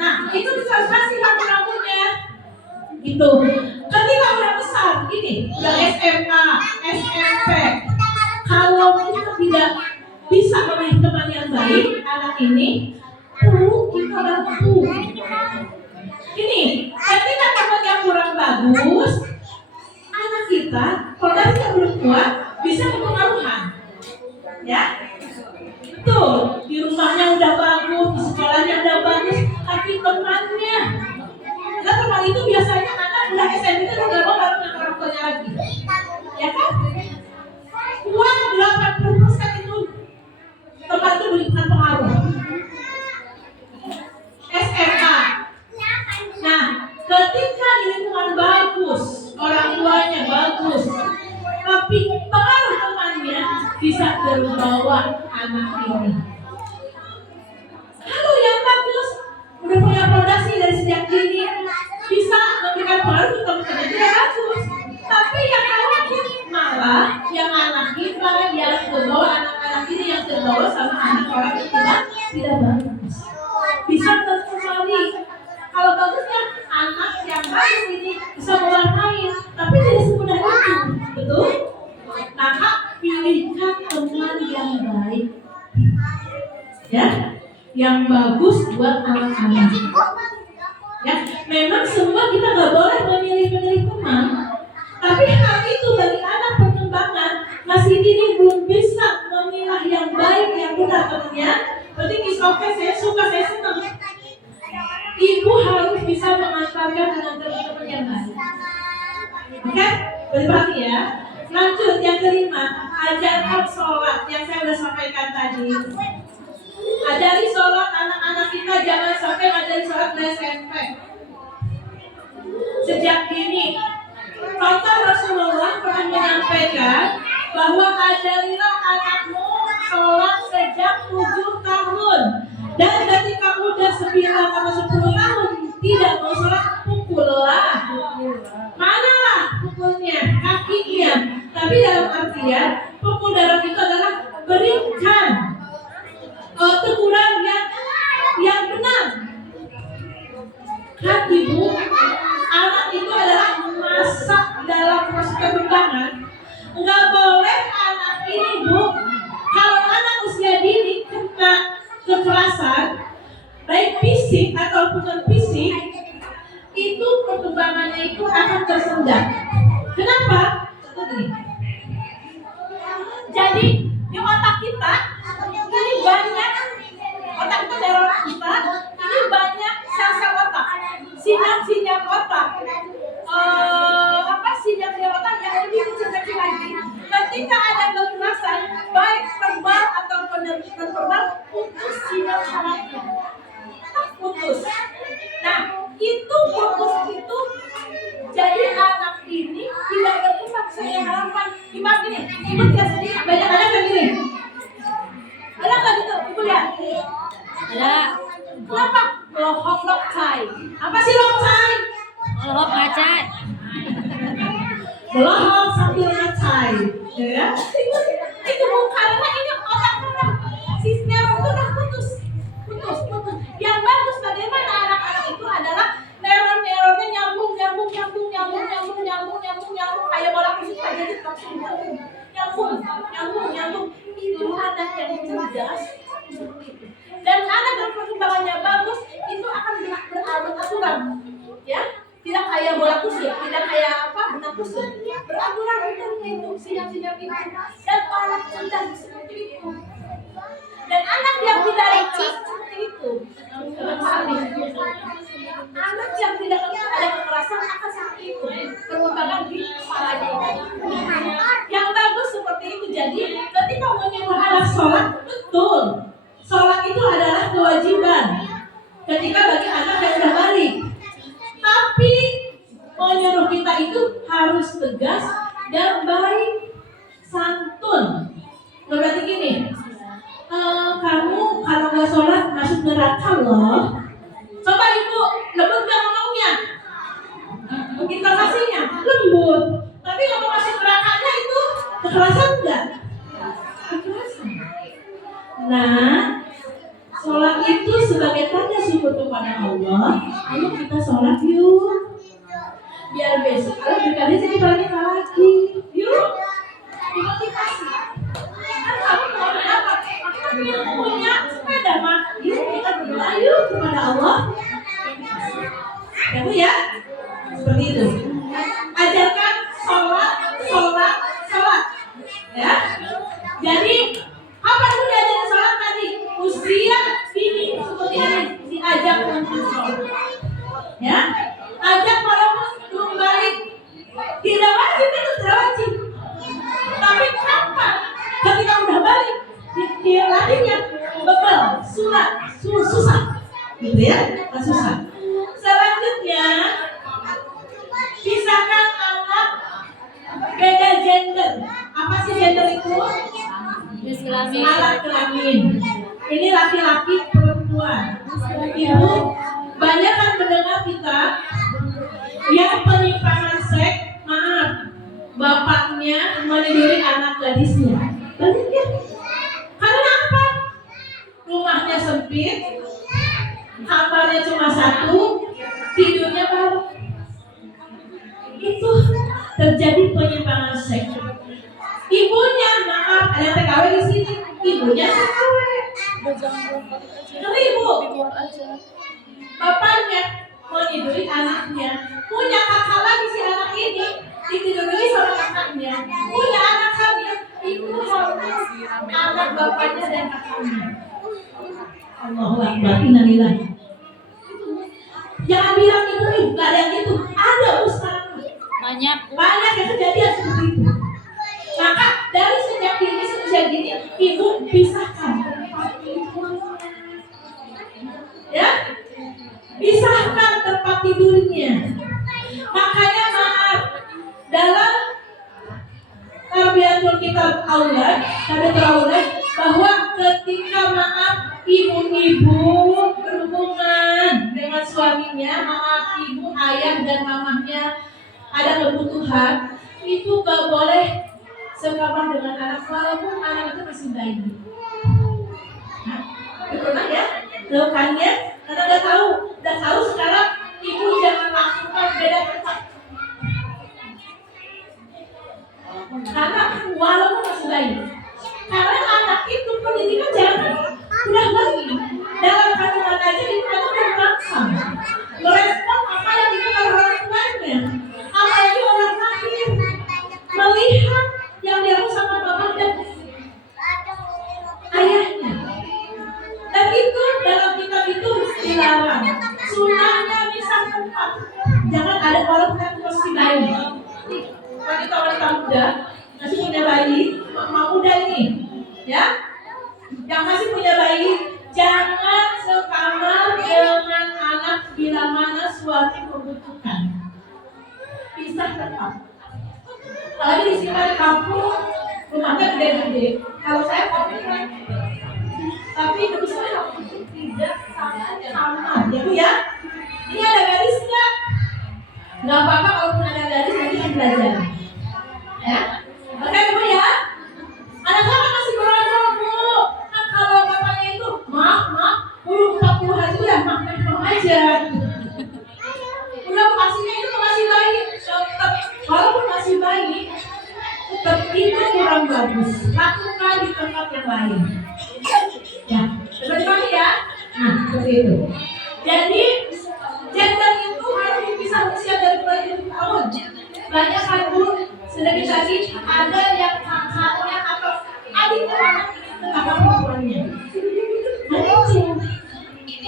nah itu bisa kasih lagu-lagunya. Gitu. Ketika udah besar, ini udah SMA, SMP. Kalau kita tidak bisa memilih teman yang baik, anak ini perlu kita bantu. Ini, ketika teman yang kurang bagus, anak kita, kalau kita belum kuat, bisa kepengaruhan. Ya, betul. Di rumahnya udah bagus, di sekolahnya udah bagus, tapi temannya, nah teman itu biasanya anak udah SMP itu udah mau bareng dengan orang tuanya lagi. Ya kan? Kuat 80% itu teman itu berikan pengaruh. SMA. Nah, ketika di lingkungan bagus, orang tuanya bagus, tapi pengaruh temannya bisa terbawa anak ini. Halo yang bagus, udah punya fondasi dari sejak dini, bisa memberikan pengaruh ke teman-teman yang bagus. Tapi yang anaknya malah, yang anaknya malah yang terbawa, anak-anak ini yang terbawa sama anak orang yang tidak bagus. Bisa terpengaruh. Kalau bagusnya anak yang bagus ini bisa mewarnai, tapi tidak semudah itu, betul? Maka pilihkan teman yang baik, ya, yang bagus buat anak-anak. Ya, memang semua kita nggak boleh memilih teman, tapi hal itu bagi anak perkembangan masih dini belum bisa memilah yang baik yang benar temannya. Berarti is okay, saya suka, saya senang. Ibu harus bisa mengantarkan dengan teman-teman yang baik. Oke? Berbagi ya. Lanjut yang kelima, ajarkan sholat yang saya sudah sampaikan tadi. Ajari sholat anak-anak kita, jangan sampai ajari sholat dari SMP. Sejak dini. Contoh Rasulullah pernah menyampaikan bahwa ajarilah anakmu sholat sejak 7 tahun. Dan ketika udah 9 atau 10 tahun tidak mau sholat, pukullah. Manalah pukulnya, kakinya. Tapi dalam artian pukul dalam itu adalah berikan teguran yang benar. Kan ibu, anak itu adalah masa dalam proses kalau bukan fisik, itu perkembangannya itu akan tersendat. Kenapa? Contoh gini. Jadi di otak kita ini banyak, otak kita dari otak kita ini banyak sel-sel otak, sinyal-sinyal otak, sinyal-sinyal otak yang lebih kecil-kecil lagi. Ketika ada kekerasan, baik verbal atau non-verbal, putus sinyal sarafnya, putus. Nah, itu putus itu jadi anak ini tidak berkembang sesuai harapan. Gimana gini? Ibu lihat sendiri, banyak anak yang gini. Ada nggak gitu? Ibu lihat. Ada. Kenapa? Lohok cai. Apa sih lohok cai? Lohok ngacai. Lohok sambil ngacai. Ya? Itu bukan karena ini otaknya udah sistem itu udah putus. Yang bagus bagaimana anak-anak itu adalah neuron-neuronnya nyambung kayak bola kusut aja langsung nyambung. Itu anak yang cerdas seperti itu. Dan anak yang perkembangannya bagus itu akan beraturan, ya, tidak kayak bola kusut, tidak kayak benang kusut, beraturan itu sinyal-sinyal itu dan anak cerdas seperti itu. Dan anak yang tidak seperti itu, anak yang tidak ada kekerasan akan seperti itu, perkembangan di kepalanya. Yang bagus seperti itu. Jadi ketika menyuruh anak sholat, betul, sholat itu adalah kewajiban ketika bagi anak yang sudah balik. Tapi menyuruh kita itu harus tegas dan baik, santun. Berarti gini, kamu kalau nggak sholat masuk neraka loh. Coba ibu lembut nggak ngomongnya, intonasinya lembut. Tapi kalau masuk nerakanya itu kekerasan nggak? Kekerasan. Nah, sholat itu sebagai tanda syukur kepada Allah. Ayo kita sholat yuk, biar besok kalau berkali jadi banyak lagi. Yuk, dimotivasi. Kan kamu mau apa? Punya sepeda mah, yuk kita berdoa yuk kepada Allah. Ya Bu ya, seperti itu. Ajarkan sholat, ya. Jadi apa itu diajarin sholat tadi? Usia dini seperti ini diajak untuk sholat, ya. Ajak walaupun belum balik, tidak wajib itu tidak wajib. Tapi kapan? Ketika udah balik, dia larinya bebel, susah, gitu ya, susah. Selanjutnya, pisahkan anak beda gender. Apa sih gender itu? Alat kelamin. Ini laki-laki, perempuan. Ibu banyak kan mendengar kita yang penyimpangan seks, maaf, bapaknya meniduri anak gadisnya. Banyak ya. Karena apa? Rumahnya sempit, kamarnya cuma satu, tidurnya baru. Itu terjadi penyimpangan seks. Ibunya, maaf, ada TKW di sini. Ibunya TKW. Ibu. Bapaknya meniduri anaknya. Punya kakak lagi si anak ini, ditiduri sama kakaknya. Punya anak lagi, ibu harus anak bapaknya dan kakaknya. Allahu Akbar, innalillah. Jangan bilang itu gak ada yang itu. Ada Ustaz. Banyak yang kejadian seperti itu. Maka dari sejak dini ibu pisahkan. Ya, pisahkan tempat tidurnya. Makanya maaf, dalam Tarbiyatul Kitab Aulad, bahwa ketika maaf ibu-ibu berhubungan dengan suaminya, maaf ibu, ayah dan mamahnya ada kebutuhan, itu gak boleh sekamar dengan anak walaupun anak itu masih bayi. Nah, pernah ya? Lakukannya karena udah tahu sekarang ibu jangan lakukan beda tempat. Karena walaupun masih bayi, karena anak itu pendidikan jangan udah bayi dalam kandungan aja itu anak udah merangsang. jangan ada walaupun aku masih bayi. Wanita-wanita muda masih punya bayi, mama muda ini, ya, yang masih punya bayi, jangan sekamar dengan anak bila mana suami membutuhkan. Pisah tempat. Apalagi di sini ada kampung, rumahnya gede-gede. Kalau saya komplain, tapi itu saya tidak sama, ya Bu ya. Ini ada garis nggak? Nggak apa-apa kalau pun ada garis nanti kita belajar. Ya, oke Bu ya. Anak kakak masih berondong Bu. Kan kalau bapaknya itu maaf, belum 40 hari udah maaf aja. Udah kasihnya itu masih bayi, tetap walaupun masih bayi, tetap itu kurang bagus. Lakukan di tempat yang lain. Ya, seperti ini ya. Nah, seperti itu. Jadi gender itu harus dipisah usia dari mulai 7 tahun. Banyak kan Bu, sedikit lagi ada yang kakaknya atau adiknya itu kakak perempuannya. Nah itu,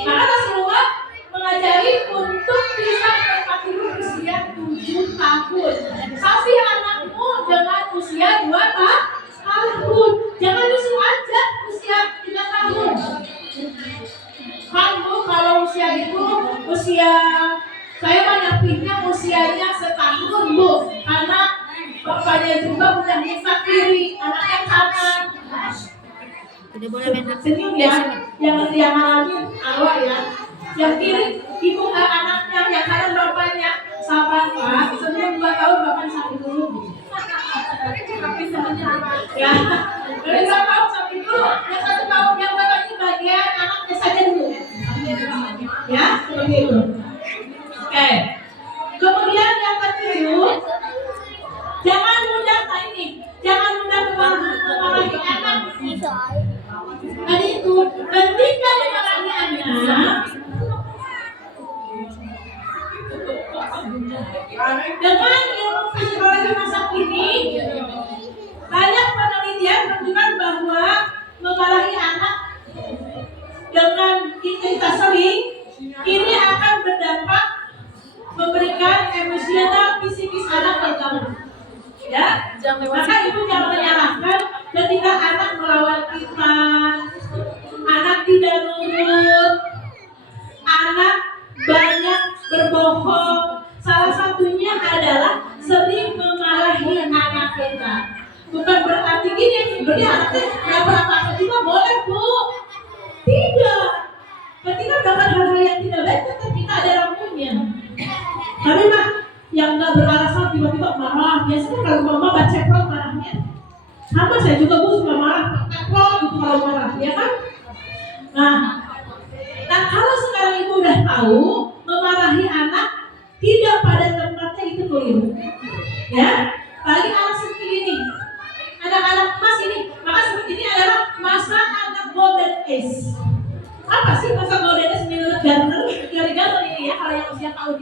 maka Rasulullah mengajari untuk bisa tempat tidur usia 7 tahun. Tapi anakmu dengan usia 2 tahun, jangan disuruh aja usia 3 tahun. Kan Bu, kalau usia itu usia saya menyampingnya usianya setahun Bu, karena bapaknya juga udah bisa kiri, anaknya kanan. Tidak boleh main HP. Senyum ya, yang ngalamin awal ya. Yang kiri ibu anaknya, yang kanan bapaknya. Sabar Pak, sebelum 2 tahun bapak sakit dulu. Tapi sebenarnya ya, dari 2 tahun sakit dulu, yang 1 tahun yang bapak ini bagian anaknya saja dulu. Ya, seperti itu. Oke. Kemudian yang ke-7, jangan mudah jangan mudah memarahi anak. Tadi itu ketika memarahi anak dengan ilmu psikologi masa kini, banyak penelitian menunjukkan bahwa memarahi anak dengan intensitas sering ini akan berdampak memberikan emosional psikis anak terganggu. Ya, maka ibu jangan menyalahkan ketika anak melawan kita, anak tidak nurut, anak banyak berbohong. Salah satunya adalah sering memarahi anak kita. Bukan berarti gini, berarti anaknya nggak apa-apa juga boleh Bu. Tidak. Ketika dapat hal-hal yang tidak baik, tetap kita ada rampunya. Tapi Mak, yang nggak beralasan tiba-tiba marah. Biasanya kalau mama baca pro marahnya, sama saya juga Bu suka marah, pro itu kalau marah, ya kan? Nah kalau sekarang ibu udah tahu memarahi anak tidak pada tempatnya itu keliru, ya. Bagi anak seperti ini, anak-anak emas ini, maka seperti ini adalah masa anak golden age. Apa sih masa golden age menurut Gardner? Teori Gardner ini ya, kalau yang usia tahun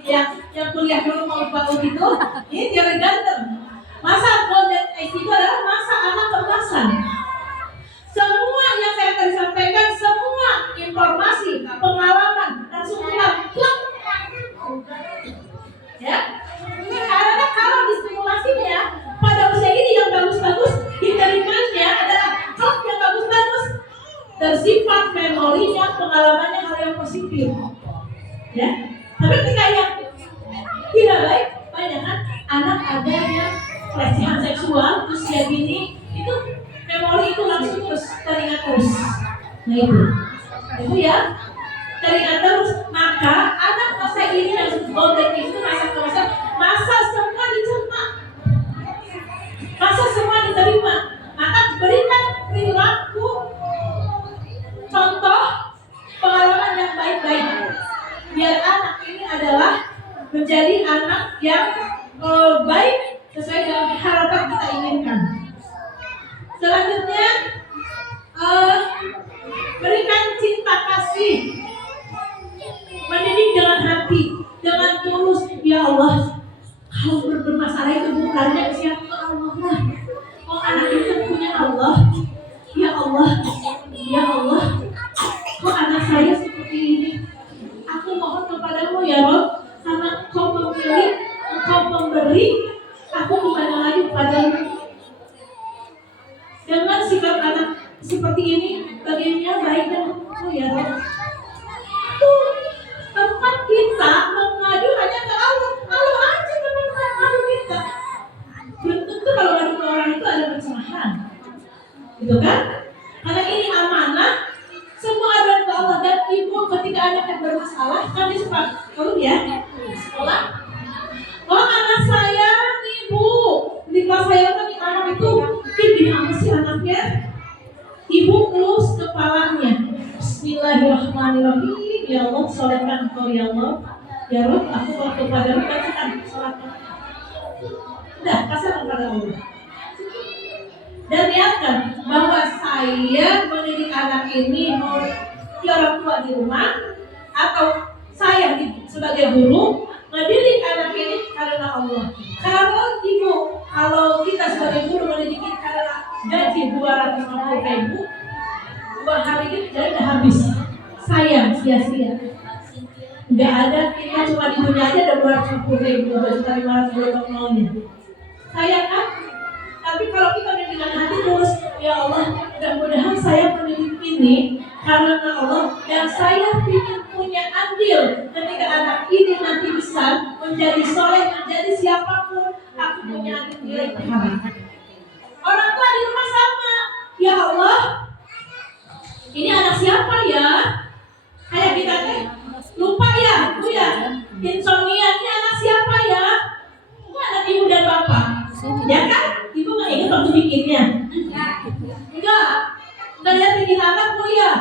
yang kuliah dulu mau bangun itu, ini teori Gardner. Masa golden age itu adalah masa anak keemasan. Semua yang saya tadi sampaikan, semua informasi, pengalaman, dan semua plak. Ya, karena kalau distimulasinya pada usia ini yang bagus-bagus diterimanya adalah plak yang bagus-bagus, tersimpan memorinya, pengalamannya hal yang positif. Ya, tapi ketika yang tidak baik, banyak kan anak ada yang pelecehan seksual usia dini itu memori itu langsung terus teringat terus. Nah itu ya teringat terus. Maka anak masa ini yang golden itu masa semua dicerna, masa semua diterima. Maka berikan perilaku contoh pengalaman yang baik-baik biar anak ini adalah menjadi anak yang baik sesuai dengan harapan kita inginkan. Selanjutnya berikan cinta kasih, mendidik dengan hati, dengan tulus. Ya Allah, kalau bermasalah itu bukannya siapa Allah lah. Oh anak itu punya Allah. Ya Allah, ya Allah, kok anak saya seperti ini? Aku mohon kepadamu ya Rob, karena Kau memilih memberi, aku bukan lagi padamu. Dengan sikap anak seperti ini, bagiannya baik dan oh ya Rob. Tempat kita mengadu hanya ke Allah. Allah aja memang mengadu kita. Belum tentu kalau ngadu ke orang itu ada pencerahan, gitu kan? Karena ini amanah. Semua ada ke Allah. Dan ibu ketika anaknya bermasalah, kan dia suka kalau ya sekolah. Oh anak saya, ibu di kelas saya kan anak itu gini apa sih anaknya? Ibu elus kepalanya. Bismillahirrahmanirrahim. Ya Allah, sholatkan engkau ya Allah. Ya Rob, aku waktu padamu bacakan sholatkan. Udah, kasih kepada Allah. Dan niatkan bahwa saya mendidik anak ini mau orang tua di rumah atau saya sebagai guru mendidik anak ini karena Allah. Kalau kita sebagai guru mendidik karena gaji 250.000, 2 hari ini jadi udah habis. Sayang, sia-sia. Nggak ada, kita cuma di dunia aja ada 250.000, 2.500.000 maunya. Sayang kan? Tapi kalau kita dengan hati terus, ya Allah, mudah-mudahan saya mendidik ini karena Allah dan saya ingin punya andil ketika anak ini nanti besar menjadi soleh, menjadi siapapun, aku punya andil nilai pahala. Orang tua di rumah sama, ya Allah, ini anak siapa ya? Kayak kita lupa ya, Bu ya, insomnia, ini anak siapa ya? Ini anak ibu dan bapak, ya kan? Ibu nggak ingat waktu bikinnya? Enggak lihat bikin anak Bu ya?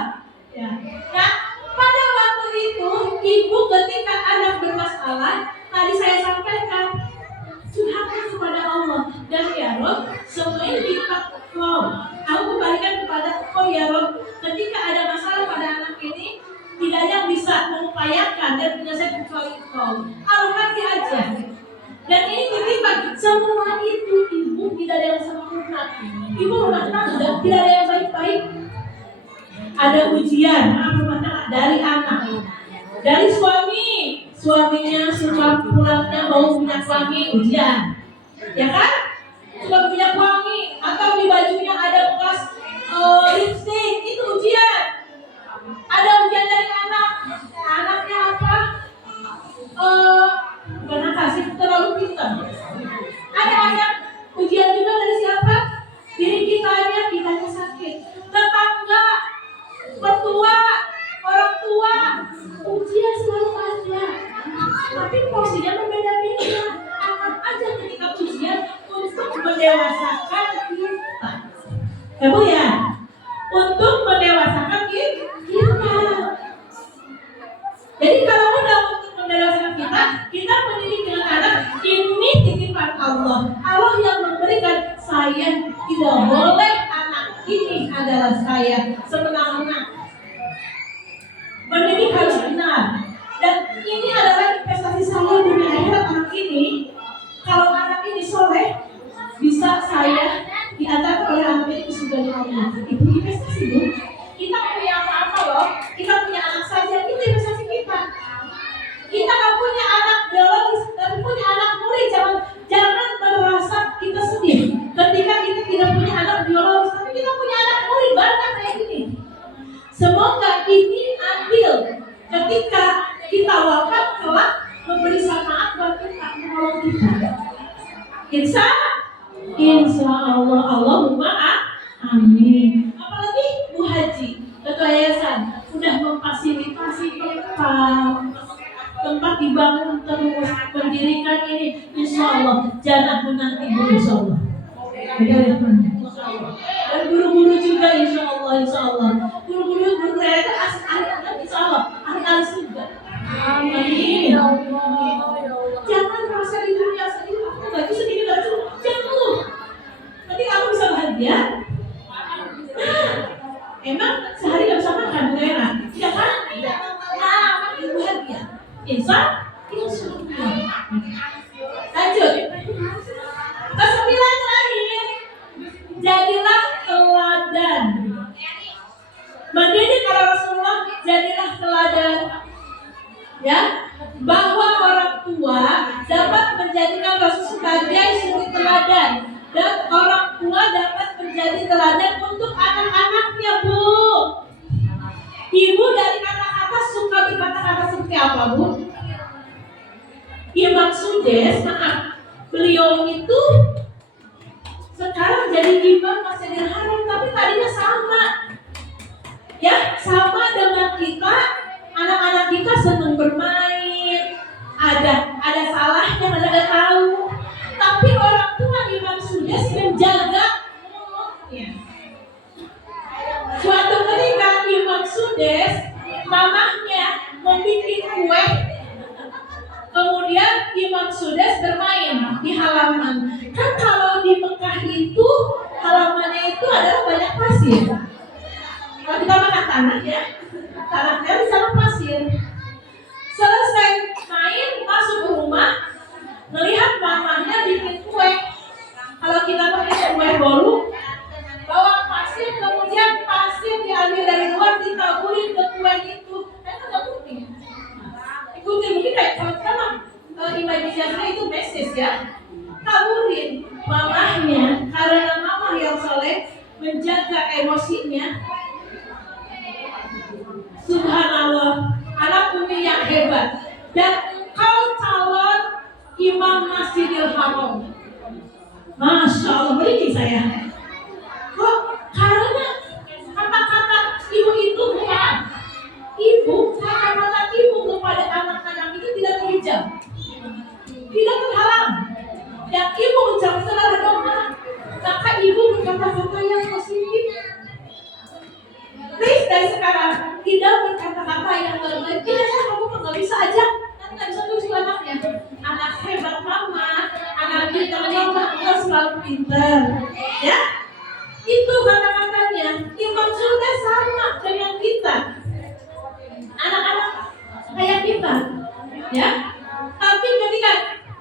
Ya. Nah, pada waktu itu ibu ketika anak bermasalah, tadi saya sampaikan curhatkan kepada Allah dan ya Rob, semua ini kita aku kembalikan kepada ya Rob, ketika ada masalah pada anak ini tidak ada yang bisa mengupayakan dan menyelesaikan kecuali Engkau. Alokasi aja. Dan ini titipan semua itu ibu tidak ada yang sempurna. Ibu rumah tangga tidak ada yang baik-baik. Ada ujian rumah tangga dari anak, dari suaminya suka pulangnya bau minyak wangi, ujian, ya kan? Suka minyak wangi atau di bajunya ada bekas lipstick, itu ujian. Ada ujian dari anaknya apa? Bukan kasih terlalu pintar. Ada anak ujian juga dari siapa? Diri kitanya sakit. Tetangga, mertua, orang tua, ujian selalu ada. Tapi porsinya berbeda-beda. Anggap aja ketika ujian untuk mendewasakan kita. Ya Bu ya? Untuk mendewasakan kita. Jadi kalau udah untuk mendewasakan kita mendidik dengan anak, ini titipan Allah. Allah yang memberikan, saya tidak boleh anak ini adalah saya semenang-menang. Mendidik harus benar. Dan ini adalah investasi saya dunia akhirat anak ini. Kalau anak ini soleh, bisa saya diantar oleh anak ini sudah Allah. Itu investasi Bu. Kita punya apa-apa loh. Kita punya anak saja, itu investasi kita. Kita nggak punya anak biologis, tapi punya anak murid. Jangan merasa kita sedih ketika kita tidak punya anak biologis, tapi kita punya anak murid banyak kayak gini. Semoga ini adil ketika kita wafat kelak memberi syafaat buat kita, menolong kita. Insya Allah, Allahumma amin. Apalagi Bu Haji, Ketua Yayasan, sudah memfasilitasi tempat dibangun terus, mendirikan ini, insya Allah jannah menanti Bu, insya Allah. Dan guru-guru juga insya Allah. Guru-guru itu asli insya Allah, ahli juga. Amin. Jangan merasa di dunia sedih, aku baju sedikit baju, jangan lu. Nanti kamu bisa bahagia. Nah, emang sehari gak bisa makan Bu Rena? Tidak kan? Nah, makin bahagia. Insya Allah. Lanjut. Kesembilan terakhir, jadilah teladan. Mendidik para Rasulullah, jadilah teladan. Ya, bahwa orang tua dapat menjadi Dan orang tua dapat menjadi teladan untuk anak-anaknya, Bu. Ibu dari kata-kata suka berkata-kata seperti apa, Bu? Imam Sudes, maaf, beliau itu sekarang jadi imam Masjidil Haram, tapi tadinya sama. Ya, sama dengan kita. Anak-anak kita senang bermain, ada salahnya, ada tahu. Tapi orang tua Imam Sudes menjaga mulutnya. Suatu ketika Imam Sudes, mamahnya membuat kue. Kemudian Imam Sudes bermain di halaman. Kan kalau di Mekah itu halamannya itu adalah banyak pasir. Kalau kita makan tanah ya, tanahnya di sana pasir. Selesai main, masuk ke rumah, melihat mamahnya bikin kue. Kalau kita pakai kue bolu, bawa pasir, kemudian pasir diambil dari luar, ditaburin ke kue itu. Kan nggak mungkin. Ikutin mungkin kayak kalau imajinasinya itu message ya. Taburin mamahnya, karena mamah yang soleh menjaga emosinya. Subhanallah, anak bumi yang hebat. Dan engkau calon imam Masjidil Haram. Masya Allah, merinding saya. Kok? Karena kata-kata ibu itu bukan. Ibu, kata-kata ibu kepada anak-anak itu tidak terhijab, tidak terhalang. Yang ibu ucapkan adalah doa. Maka ibu berkata-kata yang positif. Please dari sekarang tidak berkata-kata yang baik. Tidak ya, kamu nggak bisa aja. Nanti nggak bisa tulis anaknya. Anak hebat mama, anak pintar mama, engkau selalu pintar. Ya, itu kata-katanya. Imam sudah sama dengan kita. Anak-anak kayak kita, ya. Tapi ketika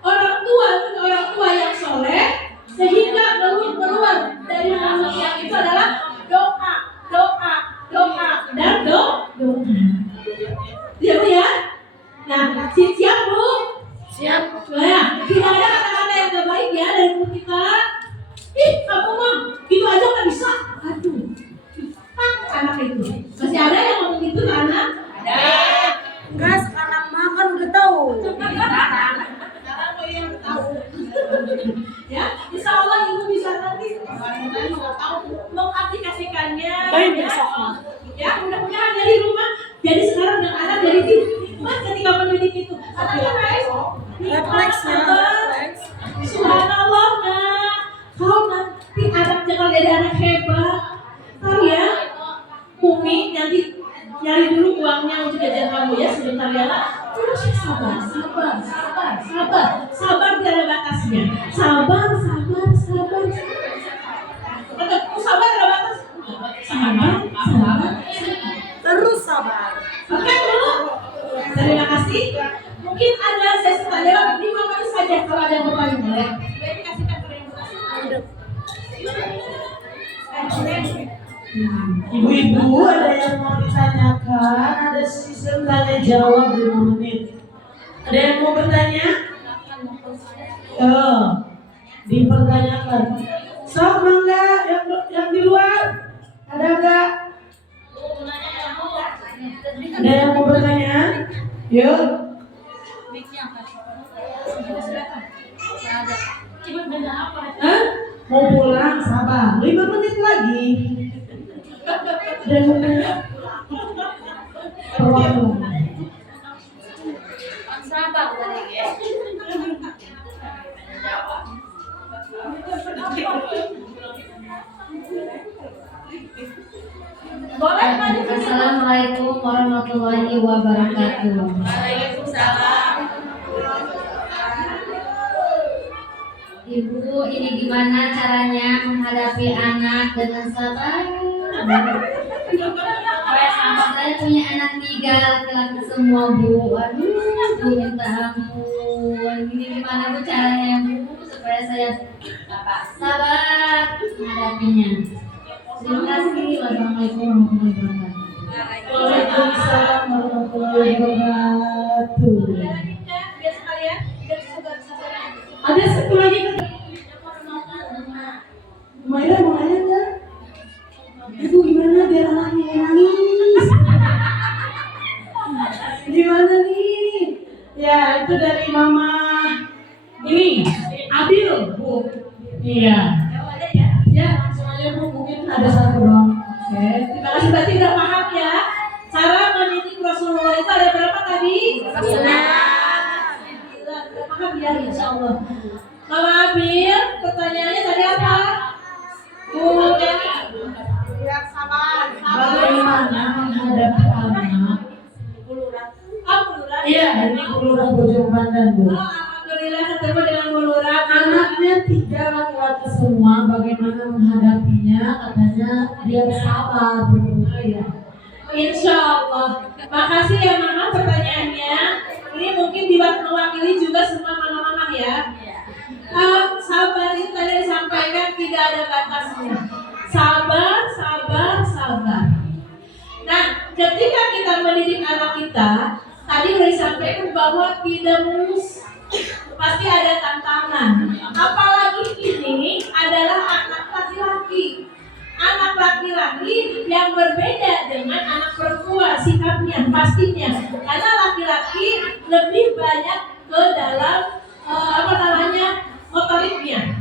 orang tua yang soleh, sehingga keluar dari mulut yang itu adalah doa dan doa. Siap ya? Nah, siap Bu? Siap. Nah, tidak ada kata-kata yang gak baik ya dari mulut kita. Ih, kamu mah gitu aja nggak bisa. Aduh, anak itu masih ada yang ngomong gitu ke anak? Ada. Enggak, sekarang mah kan udah tahu. Sekarang mau yang tahu. Ya, insya Allah ibu bisa nanti mengaplikasikannya. Baik, besok. Ya, mudah-mudahan dari rumah. Jadi sekarang yang anak dari mas ketika mendidik itu anaknya naik. Refleksnya. Subhanallah, nak. Kau nanti anak jangan jadi anak hebat. Tahu ya, Umi nanti nyari dulu uangnya untuk jajan kamu ya sebentar ya nak. Terus sabar, tidak ada batasnya. Sabar. Atau sabar ada batas? Sabar. Terus sabar. Oke dulu. Terima kasih. Mungkin ada sesi tanya 5 menit saja kalau ada yang bertanya boleh. Kasihkan ke yang bertanya. Ibu-ibu ada yang mau ditanyakan, ada sistem tanya jawab 5 menit. Ada yang mau bertanya? Dipertanyakan. Sok mangga yang di luar? Ada enggak? Ada yang mau bertanya? Yuk. Mau pulang? Sabar. 5 menit lagi. Dan perwakilan. Sabar tadi ya. Boleh maju. Assalamualaikum warahmatullahi wabarakatuh. Waalaikumsalam. Ibu, ini gimana caranya menghadapi anak dengan sabar? Saya punya anak 3 laki-laki semua Bu. Aduh, Bu minta ampun. Ini gimana Bu caranya Bu supaya saya sabar menghadapinya? Terima kasih. Wassalamualaikum warahmatullahi wabarakatuh. Waalaikumsalam warahmatullahi wabarakatuh. Biar sekalian, biar sabar. Ada satu lagi. Ini Abil, Bu. Iya. Ada ya? Ya, langsung aja Bu, mungkin ada satu doang. Oke. Terima kasih, berarti udah paham ya. Cara mendidik Rasulullah itu ada berapa tadi? 9. Udah paham ya, insya Allah. Kalau Abil, pertanyaannya tadi apa? Bu, Yang sabar. Bagaimana menghadapi anak? Lurah. Iya, ini Lurah Bojong Pandan, Bu. Oh, alhamdulillah ketemu dengan Bu Lurah. Anaknya 3 laki-laki semua, bagaimana menghadapinya? Katanya dia sabar, Bu. Oh iya. Insya Allah. Makasih ya Mama pertanyaannya. Ini mungkin mewakili juga semua mama-mama ya. Sabar itu tadi disampaikan tidak ada batasnya. Sabar, sabar, sabar. Nah, ketika kita mendidik anak kita, tadi sudah disampaikan bahwa tidak mulus, pasti ada tantangan. Apalagi ini adalah anak laki-laki. Anak laki-laki yang berbeda dengan anak perempuan sikapnya pastinya. Karena laki-laki lebih banyak ke dalam motoriknya.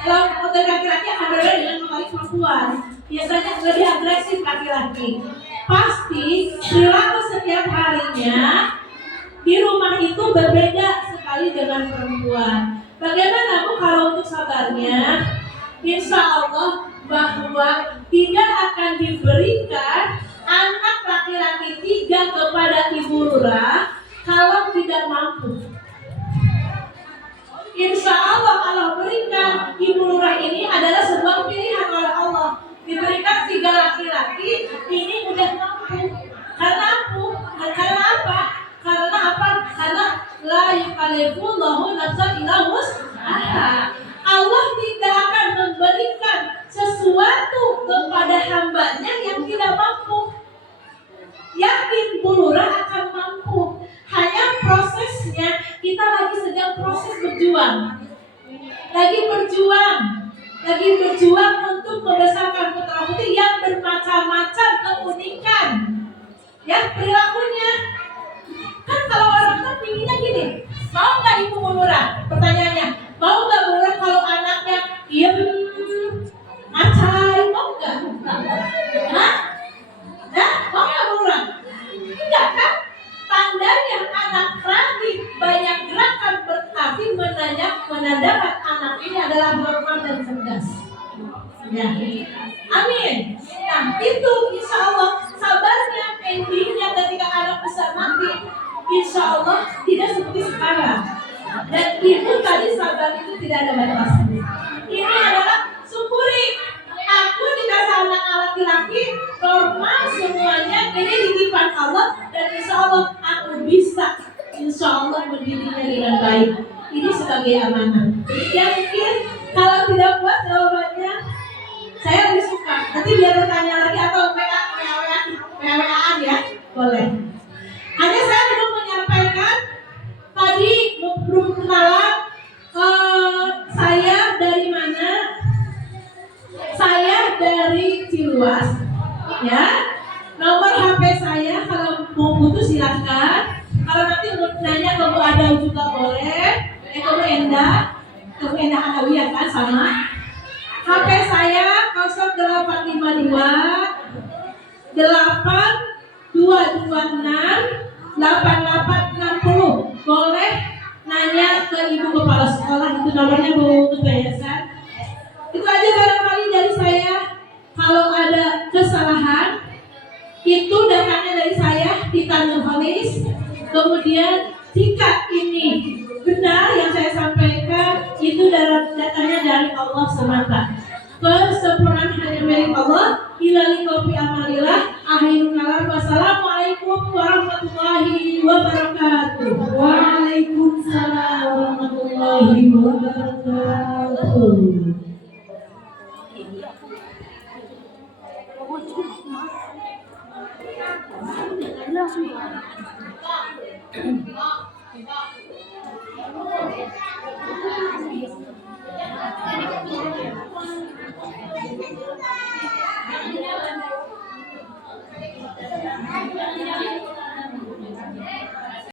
Kalau motorik laki-laki akan berbeda dengan motorik perempuan. Biasanya lebih agresif laki-laki. Pasti perilaku setiap harinya di rumah itu berbeda sekali dengan perempuan. Bagaimana Bu kalau untuk sabarnya? Insya Allah bahwa tidak akan diberikan anak laki-laki 3 kepada Ibu Lurah kalau tidak mampu. Insya Allah Allah berikan Ibu Lurah ini adalah sebuah pilihan oleh Allah. Diberikan 3 laki-laki ini udah mampu. Karena apa? Karena la yukallifullahu nafsan illa wus'aha. Allah tidak akan memberikan sesuatu kepada hambanya yang tidak mampu. Yakin Bu Lurah akan mampu. Hanya prosesnya kita lagi sedang proses berjuang. Lagi berjuang untuk membesarkan putra-putri yang bermacam-macam keunikan. Ya, perilakunya. Kan kalau orang kan pinginnya gini, mau nggak Ibu Bu Lurah? Pertanyaannya, mau nggak Bu Lurah kalau anaknya diem, acai, mau nggak? Hah? Mau nggak Bu Lurah? Enggak kan? Tandanya anak rajin banyak gerakan berarti menandakan anak ini adalah normal dan cerdas. Ya. Amin. Nah itu insya Allah sabarnya endingnya ketika anak besar nanti insya Allah tidak seperti sekarang. Dan ibu tadi sabar itu tidak ada batasnya. Ini adalah syukuri. Aku dikasih anak laki-laki normal semuanya, ini titipan Allah dan insya Allah aku bisa insya Allah mendidiknya dengan baik. Ini sebagai amanah. Ya mungkin kalau tidak puas jawabannya, saya lebih suka. Nanti biar bertanya lagi atau WA-an ya, boleh. Hanya saya belum menyampaikan tadi belum kenalan saya dari mana. Saya dari Ciluas, ya. Nomor HP saya kalau mau butuh silakan. Kalau nanti mau nanya ke Bu Adau juga boleh. Ke Bu Endah Alawiyah kan sama. HP saya 0852 8226 8860. Boleh nanya ke Ibu Kepala Sekolah, itu nomornya Bu Ketua Yayasan. Itu aja barangkali dari saya. Kalau ada kesalahan itu datanya dari saya di Tanjung Holis. Kemudian jika ini benar yang saya sampaikan itu datanya dari Allah semata. Kesempurnaan hanya milik Allah. Ilali kopi amalillah. Akhirul kalam. Wassalamualaikum warahmatullahi wabarakatuh. Waalaikumsalam warahmatullahi wabarakatuh.